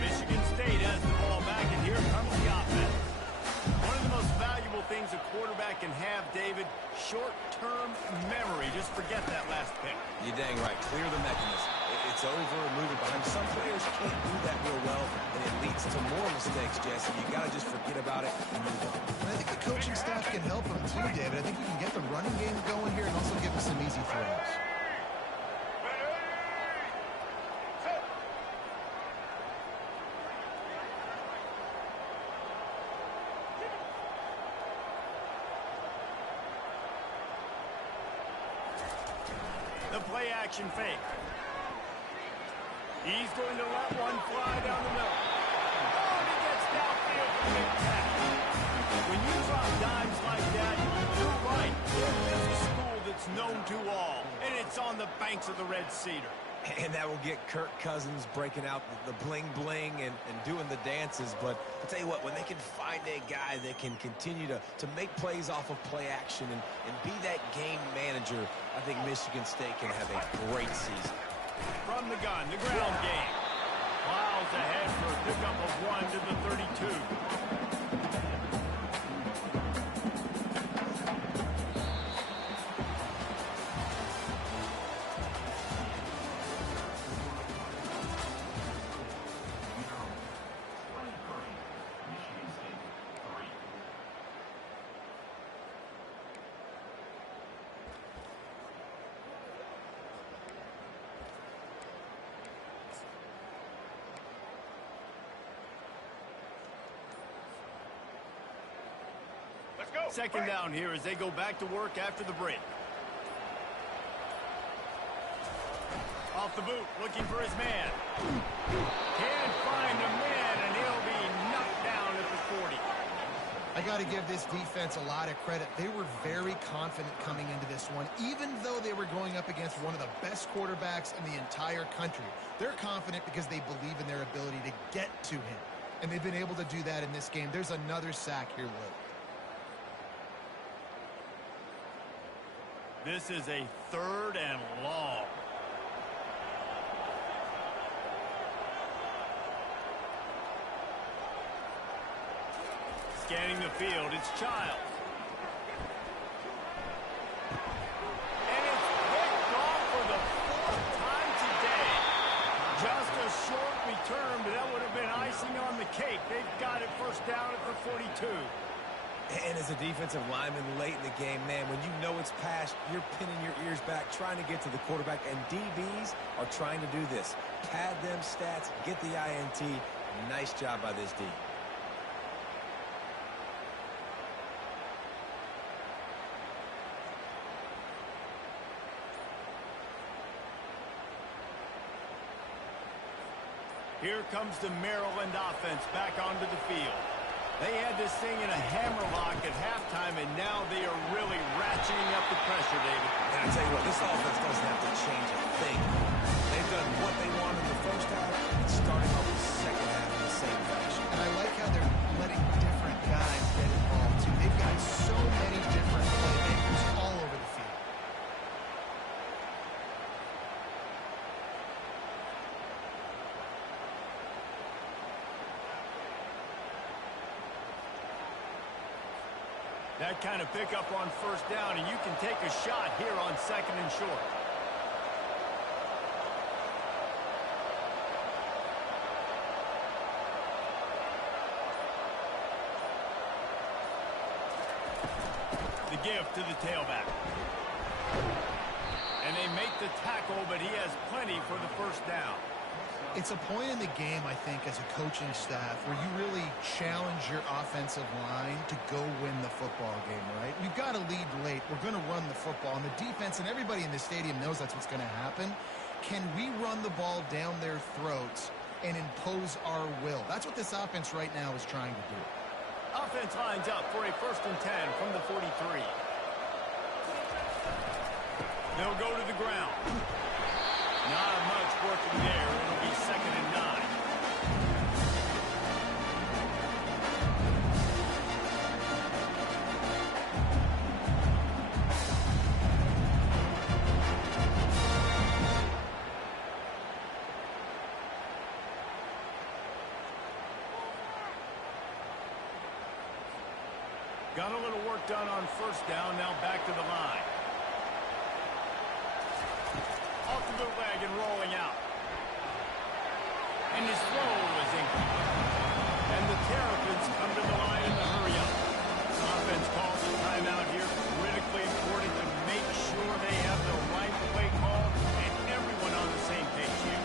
Michigan State has the ball back, and here comes the offense. One of the most valuable things a quarterback can have, David, short-term memory. Just forget that last pick. You're dang right. Clear the mechanism. It's over, move it behind. Some players can't do that real well, and it leads to more mistakes, Jesse. You got to just forget about it and move on. And I think the coaching staff can help him too, David. I think you can get the running game going here and also give him some easy throws. The play action fake. He's going to let one fly down the middle. Oh, he gets downfield for the tap. When you drop dimes like that, you're right. This is a school that's known to all, and it's on the banks of the Red Cedar. And that will get Kirk Cousins breaking out the bling-bling and doing the dances. But I'll tell you what, when they can find a guy that can continue to make plays off of play action and be that game manager, I think Michigan State can have a great season. From the gun, the ground game. Plows ahead for a pickup of 1 to the 32. Second down here as they go back to work after the break. Off the boot, looking for his man. Can't find a man, and he'll be knocked down at the 40. I got to give this defense a lot of credit. They were very confident coming into this one, even though they were going up against one of the best quarterbacks in the entire country. They're confident because they believe in their ability to get to him, and they've been able to do that in this game. There's another sack here late. This is a 3rd and long. Scanning the field, it's Childs. And it's picked off for the 4th time today. Just a short return, but that would have been icing on the cake. They've got it first down at the 42. And as a defensive lineman late in the game, man, when you know it's past, you're pinning your ears back, trying to get to the quarterback, and DBs are trying to do this. Pad them stats, get the INT. Nice job by this D. Here comes the Maryland offense back onto the field. They had this thing in a hammerlock at halftime, and now they are really ratcheting up the pressure, David. And I tell you what, this offense doesn't have to change a thing. They've done what they wanted in the first half and starting off the second half in the same fashion. And I like how they're letting different guys get involved, too. They've got so many different playmakers all over the field. That kind of pickup on first down, and you can take a shot here on second and short. The give to the tailback. And they make the tackle, but he has plenty for the first down. It's a point in the game, I think, as a coaching staff where you really challenge your offensive line to go win the football game, right? We've got to lead late. We're going to run the football. And the defense and everybody in the stadium knows that's what's going to happen. Can we run the ball down their throats and impose our will? That's what this offense right now is trying to do. Offense lines up for a 1st and 10 from the 43. They'll go to the ground. Not much working there. It'll be 2nd and 9. Got a little work done on first down. Now back to the line. Off the bootleg and rolling out. And his throw is incomplete. And the Terrapins come to the line in the hurry-up. Offense calls a timeout here. Critically important to make sure they have the right play call and everyone on the same page here.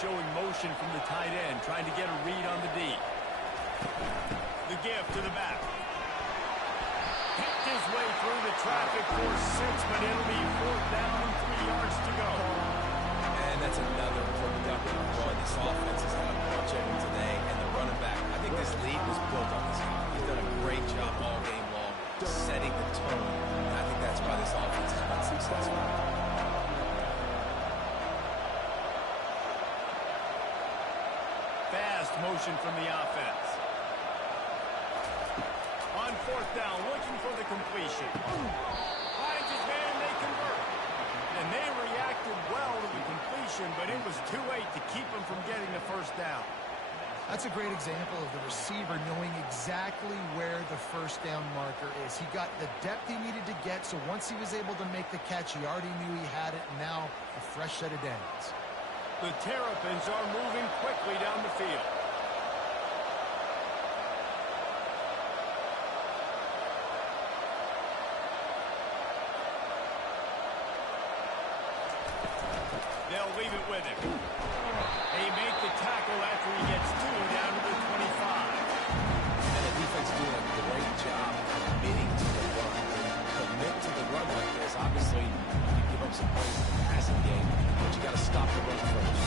Showing motion from the tight end, trying to get a read on the D. The give to the back. Picked his way through the traffic for 6, but it'll be 4th down and 3 yards to go. And that's another productive run. This offense has had a bunch of them today, and the running back, I think this lead was built on this guy. He's done a great job all game long, setting the tone, and I think that's why this offense has been successful. Motion from the offense. On 4th down, looking for the completion. Finds his man, they convert. And they reacted well to the completion, but it was too late to keep him from getting the first down. That's a great example of the receiver knowing exactly where the first down marker is. He got the depth he needed to get, so once he was able to make the catch, he already knew he had it, and now a fresh set of downs. The Terrapins are moving quickly down the field. They'll leave it with him. They make the tackle after he gets 2 down to the 25. And the defense doing a great job committing to the run. Commit to the run like this. Obviously, you give up some plays in the passing game, but you got to stop the run first.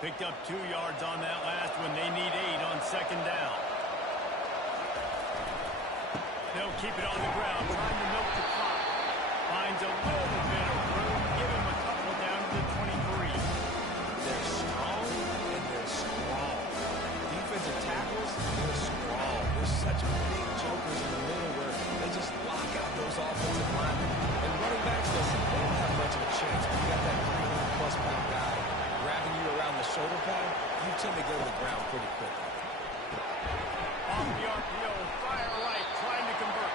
Picked up 2 yards on that last one. They need 8 on 2nd down. They'll keep it on the ground, trying to milk the clock. Finds a little bit of room. Give him a couple down to the 23. They're strong and they're strong. Defensive tackles, they're strong. There's such big jokers in the middle where they just lock out those offensive linemen. And running backs, listen, they don't have much of a chance. When you got that 300-plus pound guy grabbing you around the shoulder pad, you tend to go to the ground pretty quickly. Off the RPO, fire right, trying to convert.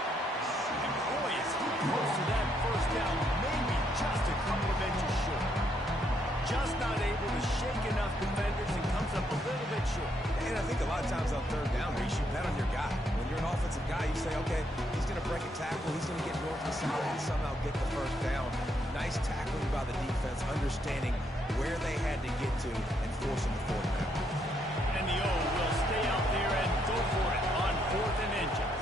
And boy, is he close to that first down, maybe just a couple of inches short. Just not able to shake enough defenders and comes up a little bit short. And I think a lot of times on 3rd down, Reese, you bet on your guy. When you're an offensive guy, you say, okay, he's going to break a tackle, he's going to get north and south and somehow get the first down. Nice tackling by the defense, understanding where they had to get to and forcing the 4th down. And the O will stay out there and go for it on 4th and inches.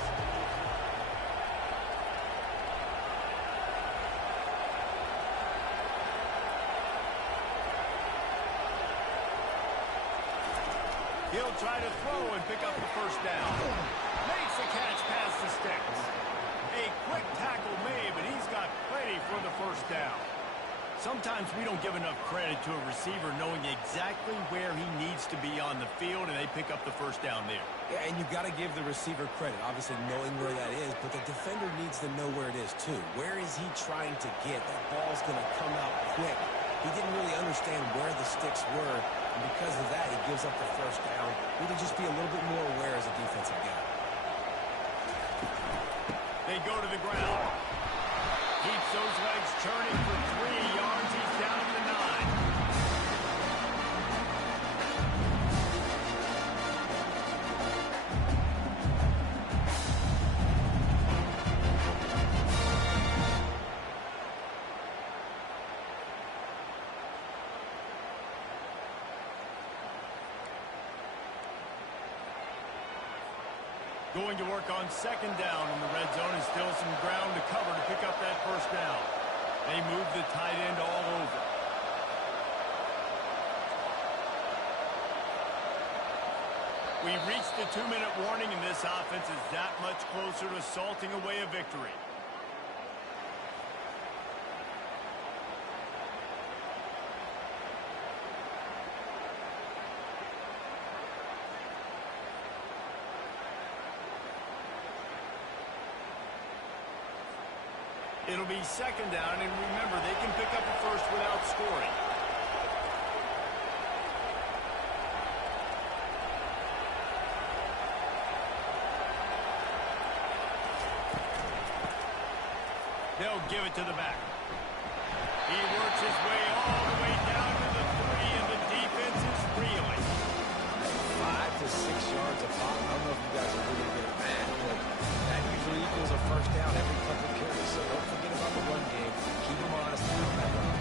He'll try to throw and pick up the first down. Makes the catch past the sticks. A quick tackle made, but he's got plenty for the first down. Sometimes we don't give enough credit to a receiver knowing exactly where he needs to be on the field, and they pick up the first down there. Yeah, and you've got to give the receiver credit, obviously knowing where that is, but the defender needs to know where it is too. Where is he trying to get? That ball's going to come out quick. He didn't really understand where the sticks were, and because of that, he gives up the first down. We need to just be a little bit more aware as a defensive guy. They go to the ground. Keeps those legs churning for 3 yards. He's down to 9. Going to work on second down in the red zone, and still some ground to cover to pick up that first down. They move the tight end all over. We've reached the 2-minute warning, and this offense is that much closer to salting away a victory. It'll be second down, and remember, they can pick up a first without scoring. They'll give it to the back. He works his way all the way down to the 3, and the defense is reeling. 5 to 6 yards a pop. I don't know if you guys are really good at math, but that usually equals a first down every couple of carries. So don't forget about the run game. Keep them honest and that run.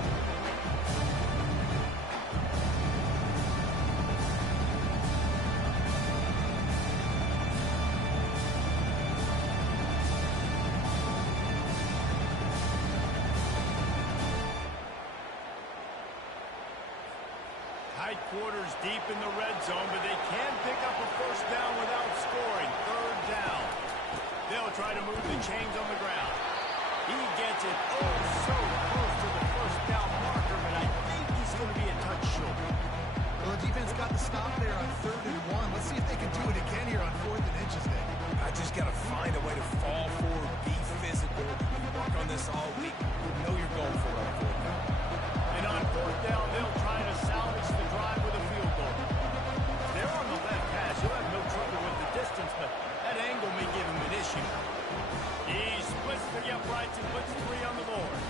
Tight quarters deep in the red zone, but they can pick up a first down without scoring. Third down. They'll try to move the chains on the ground. He gets it so close to the first down marker, but I think he's going to be a touch short. Well, the defense got the stop there on 3rd and 1. Let's see if they can do it again here on 4th and inches, Nick. I just got to find a way to fall forward, be physical, work on this all week. You know you're going for it on 4th down. And on 4th down, they'll try to salvage the drive with a field goal. They're on the left hash. He'll have no trouble with the distance, but that angle may give him an issue. He splits the uprights and puts 3 on the board.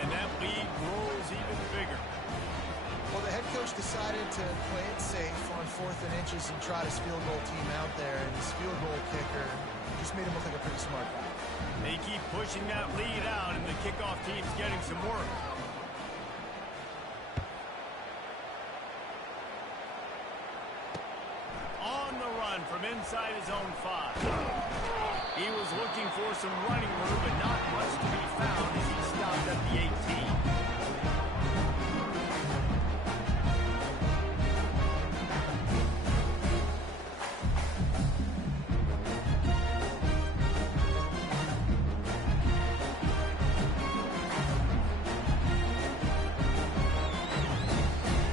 And that lead grows even bigger. Well, the head coach decided to play it safe on 4th and inches and trot his field goal team out there, and his field goal kicker just made him look like a pretty smart guy. They keep pushing that lead out, and the kickoff team's getting some work. On the run from inside his own 5. He was looking for some running room, but not much to be found as he stopped at the 18.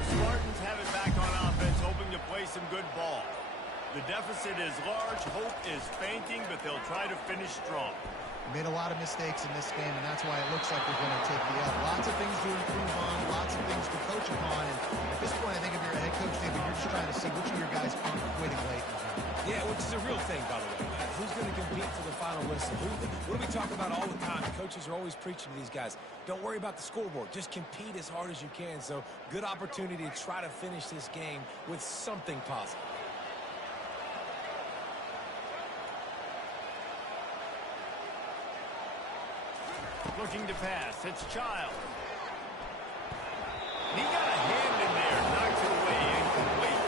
Spartans have it back on offense, hoping to play some good ball. The deficit is large, hope is fainting, but they'll try to finish strong. Made a lot of mistakes in this game, and that's why it looks like they're going to take the L. Lots of things to improve on, lots of things to coach upon, and at this point, I think if you're a head coach, David, you're just trying to see which of your guys aren't quitting late in the game. Yeah, which is a real thing, by the way, man. Who's going to compete for the final whistle? What do we talk about all the time? Coaches are always preaching to these guys. Don't worry about the scoreboard. Just compete as hard as you can. So, good opportunity to try to finish this game with something positive. Looking to pass. It's Child. He got a hand in there, knocked it away, incomplete.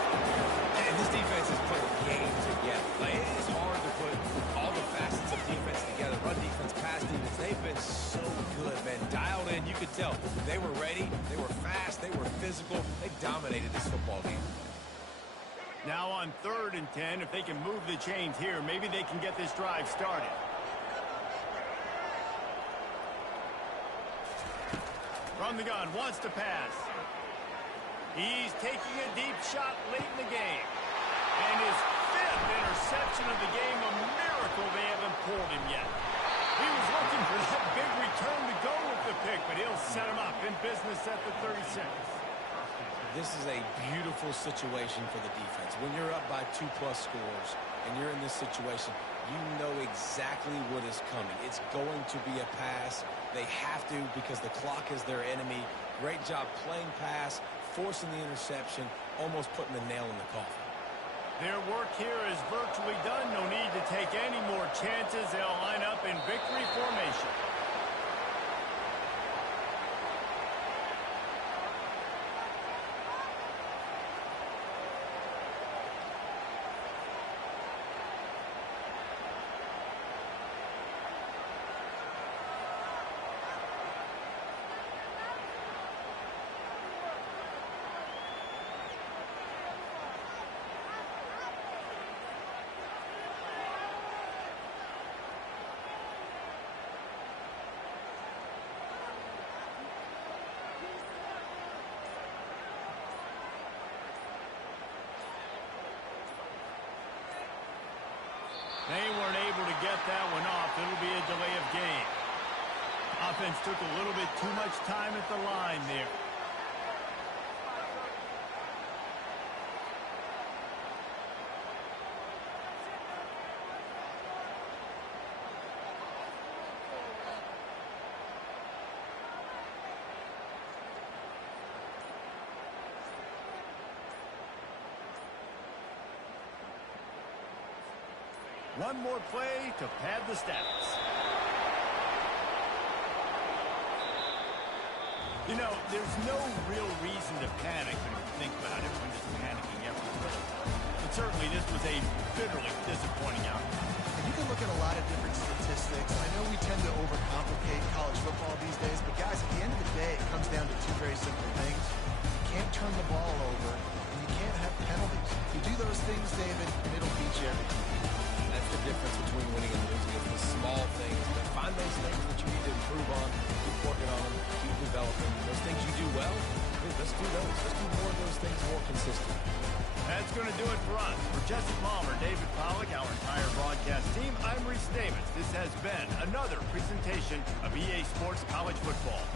And this defense is putting games together. Like, it is hard to put all the facets of defense together. Run defense, pass defense. They've been so good, man. Dialed in, you could tell. They were ready. They were fast. They were physical. They dominated this football game. Now on 3rd and 10, if they can move the chains here, maybe they can get this drive started. From the gun, wants to pass. He's taking a deep shot late in the game. And his 5th interception of the game, a miracle they haven't pulled him yet. He was looking for that big return to go with the pick, but he'll set him up in business at the 36. This is a beautiful situation for the defense. When you're up by 2+ scores and you're in this situation, you know exactly what is coming. It's going to be a pass. They have to because the clock is their enemy. Great job playing pass, forcing the interception, almost putting the nail in the coffin. Their work here is virtually done. No need to take any more chances. They'll line up in victory formation. They weren't able to get that one off. It'll be a delay of game. Offense took a little bit too much time at the line there. One more play to pad the stats. You know, there's no real reason to panic when you think about it when just panicking after the other. But certainly this was a bitterly disappointing outcome. And you can look at a lot of different statistics. I know we tend to overcomplicate college football these days, but guys, at the end of the day, it comes down to 2 very simple things. You can't turn the ball over, and you can't have penalties. You do those things, David, and it'll beat you every time. That's the difference between winning and losing. It's the small things. But find those things that you need to improve on. Keep working on them. Keep developing. Those things you do well, let's do those. Let's do more of those things more consistently. That's going to do it for us. For Jesse Palmer, David Pollack, our entire broadcast team, I'm Reese Davis. This has been another presentation of EA Sports College Football.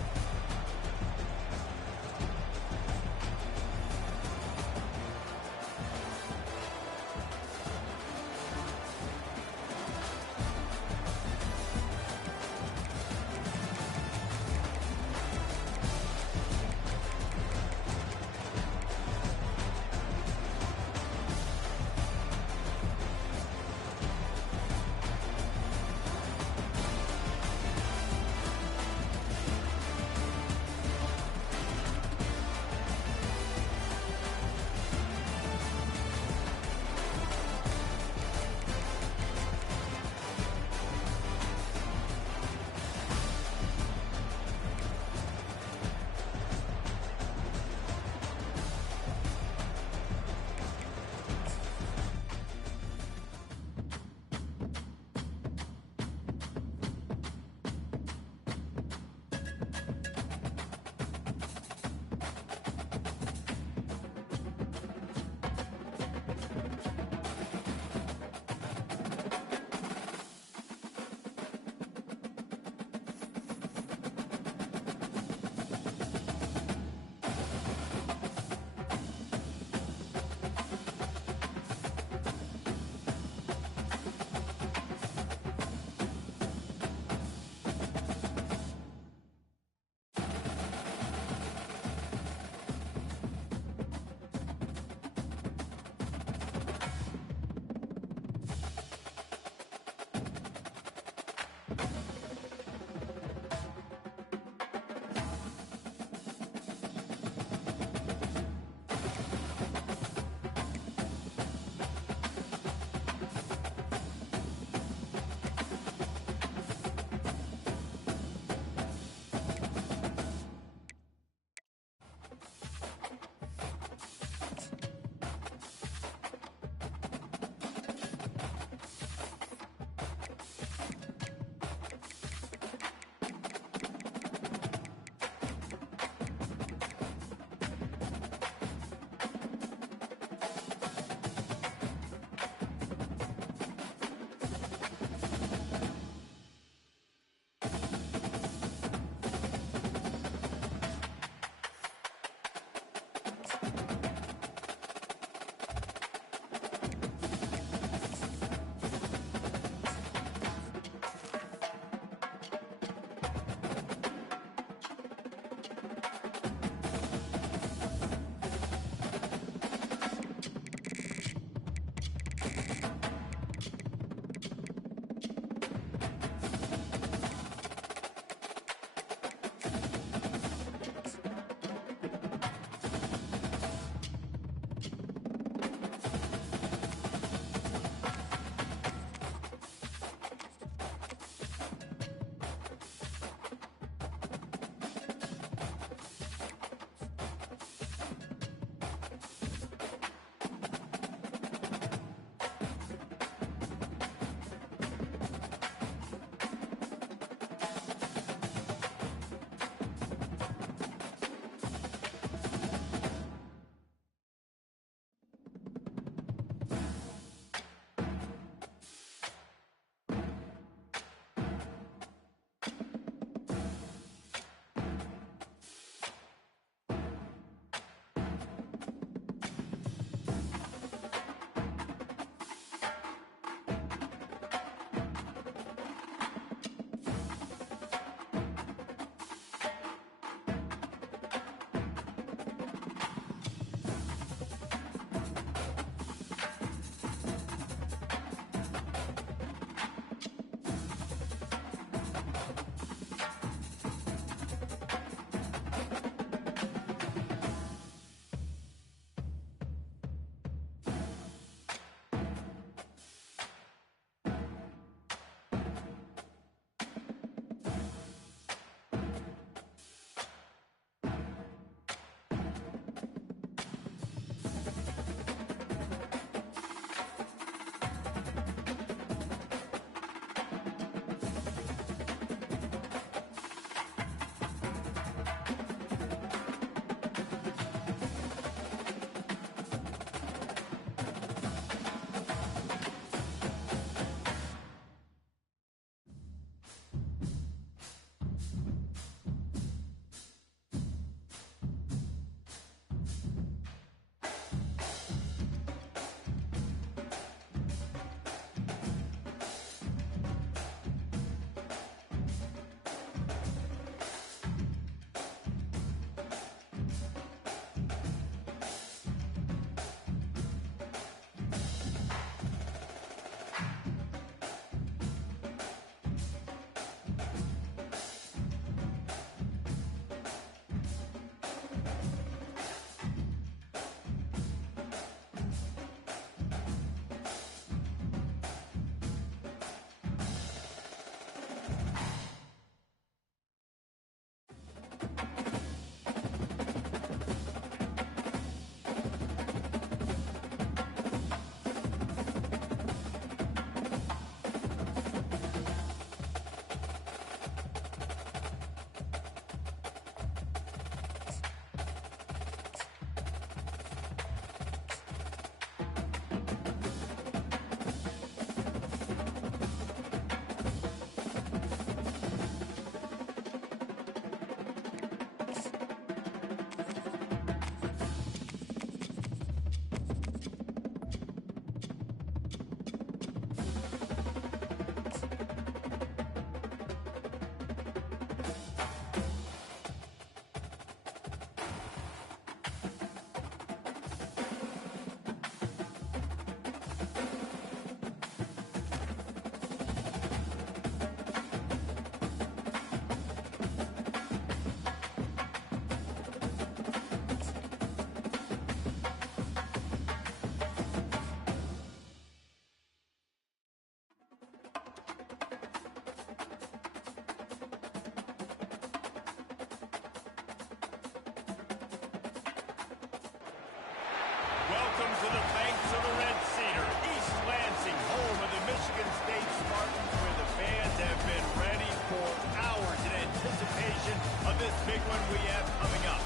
big one we have coming up.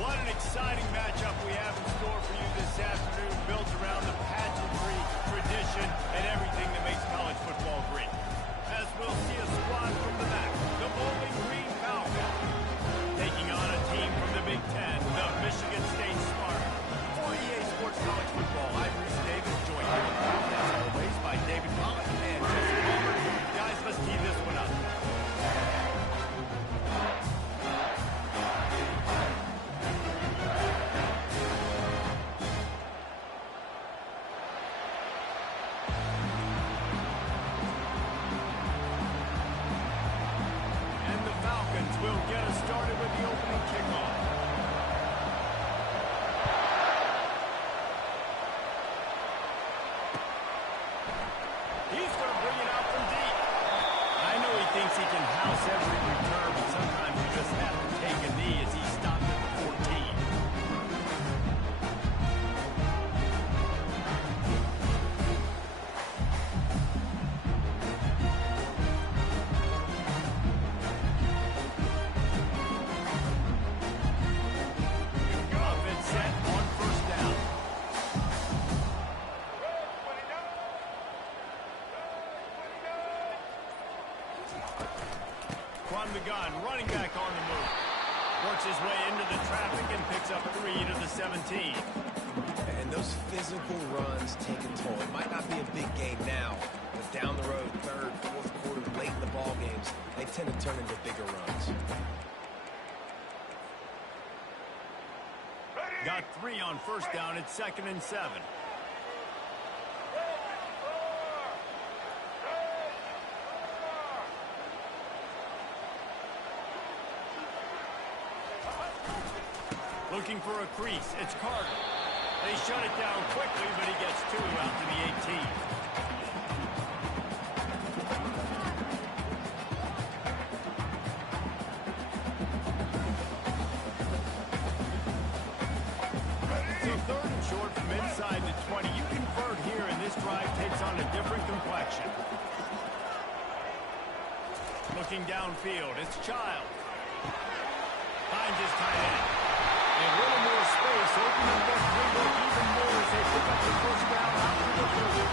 What an exciting matchup we have in store for you this afternoon, built around the pageantry, tradition, and everything that makes college football great. As we'll see a squad from the back, the Bowling Green Falcons, taking on a team from the Big Ten, the Michigan State Spartans. For EA Sports College Football, I'm Bruce Davis, joined here as always by David Pollock and Jesse Palmer. Guys, let's tee this one up. Will get us started with the opening kickoff. He's going to bring it out from deep. I know he thinks he can house every return, but sometimes you just have to take a knee as he stopped at the 14. From the gun, running back on the move. Works his way into the traffic and picks up 3 to the 17. And those physical runs take a toll. It might not be a big game now, but down the road, third, fourth quarter, late in the ball games, they tend to turn into bigger runs. Got 3 on first down. It's 2nd and 7. Looking for a crease. It's Carter. They shut it down quickly, but he gets 2 out to the 18. So 3rd and short from inside the 20. You convert here, and this drive takes on a different complexion. Looking downfield. It's Child. Finds his tight end. A little more space, opening that playbook even more as they pick up the first down out to the 30.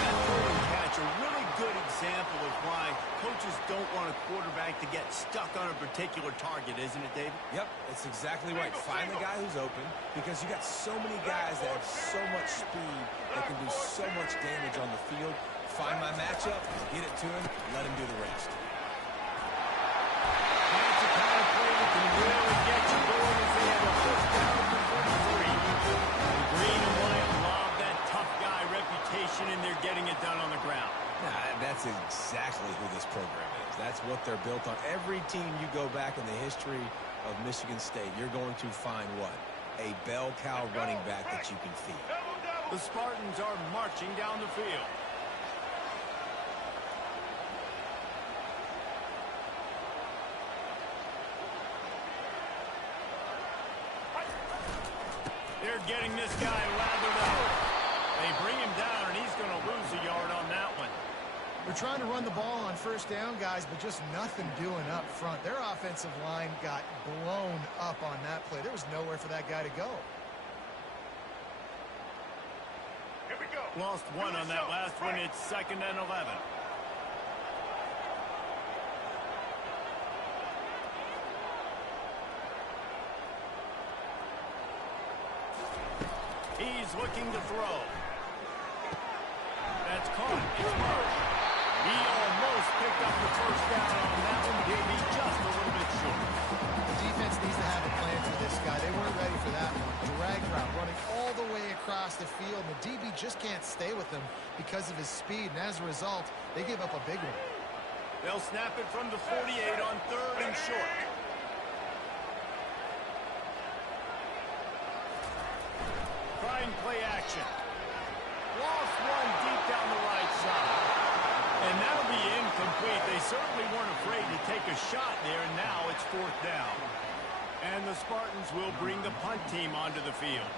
That throw and catch, a really good example of why coaches don't want a quarterback to get stuck on a particular target, isn't it, David? Yep, it's exactly right. Find the guy who's open, because you got so many guys that have so much speed that can do so much damage on the field. Find my matchup, get it to him, let him do the rest. That's the kind of play that can really get you going as they have a first down at the 43. The green and white love that tough guy reputation, and they're getting it done on the ground. That's exactly who this program is. That's what they're built on. Every team you go back in the history of Michigan State, you're going to find what? A bell cow running back that you can feed. The Spartans are marching down the field. They're getting this guy lathered up. They bring him down, and he's going to lose a yard on that one. They're trying to run the ball on first down, guys, but just nothing doing up front. Their offensive line got blown up on that play. There was nowhere for that guy to go. Here we go. Lost 1 on that last one. It's 2nd and 11. He's looking to throw. That's caught. It's Murray. He almost picked up the first down on that one, but he'll be just a little bit short. The defense needs to have a plan for this guy. They weren't ready for that one. Drag route running all the way across the field. The DB just can't stay with him because of his speed, and as a result, they give up a big one. They'll snap it from the 48 on 3rd and short. Trying play action. Lost 1 deep down the right side. And that'll be incomplete. They certainly weren't afraid to take a shot there, and now it's 4th down. And the Spartans will bring the punt team onto the field.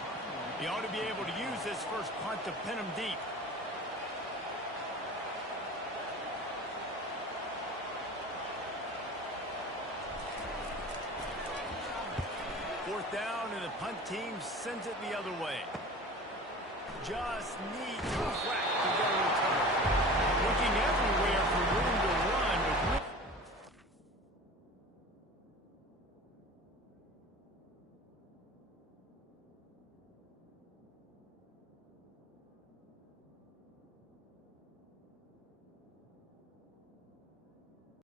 He ought to be able to use this first punt to pin them deep. Fourth down, and the punt team sends it the other way. Just needs a crack to get a return. Looking everywhere for room to run.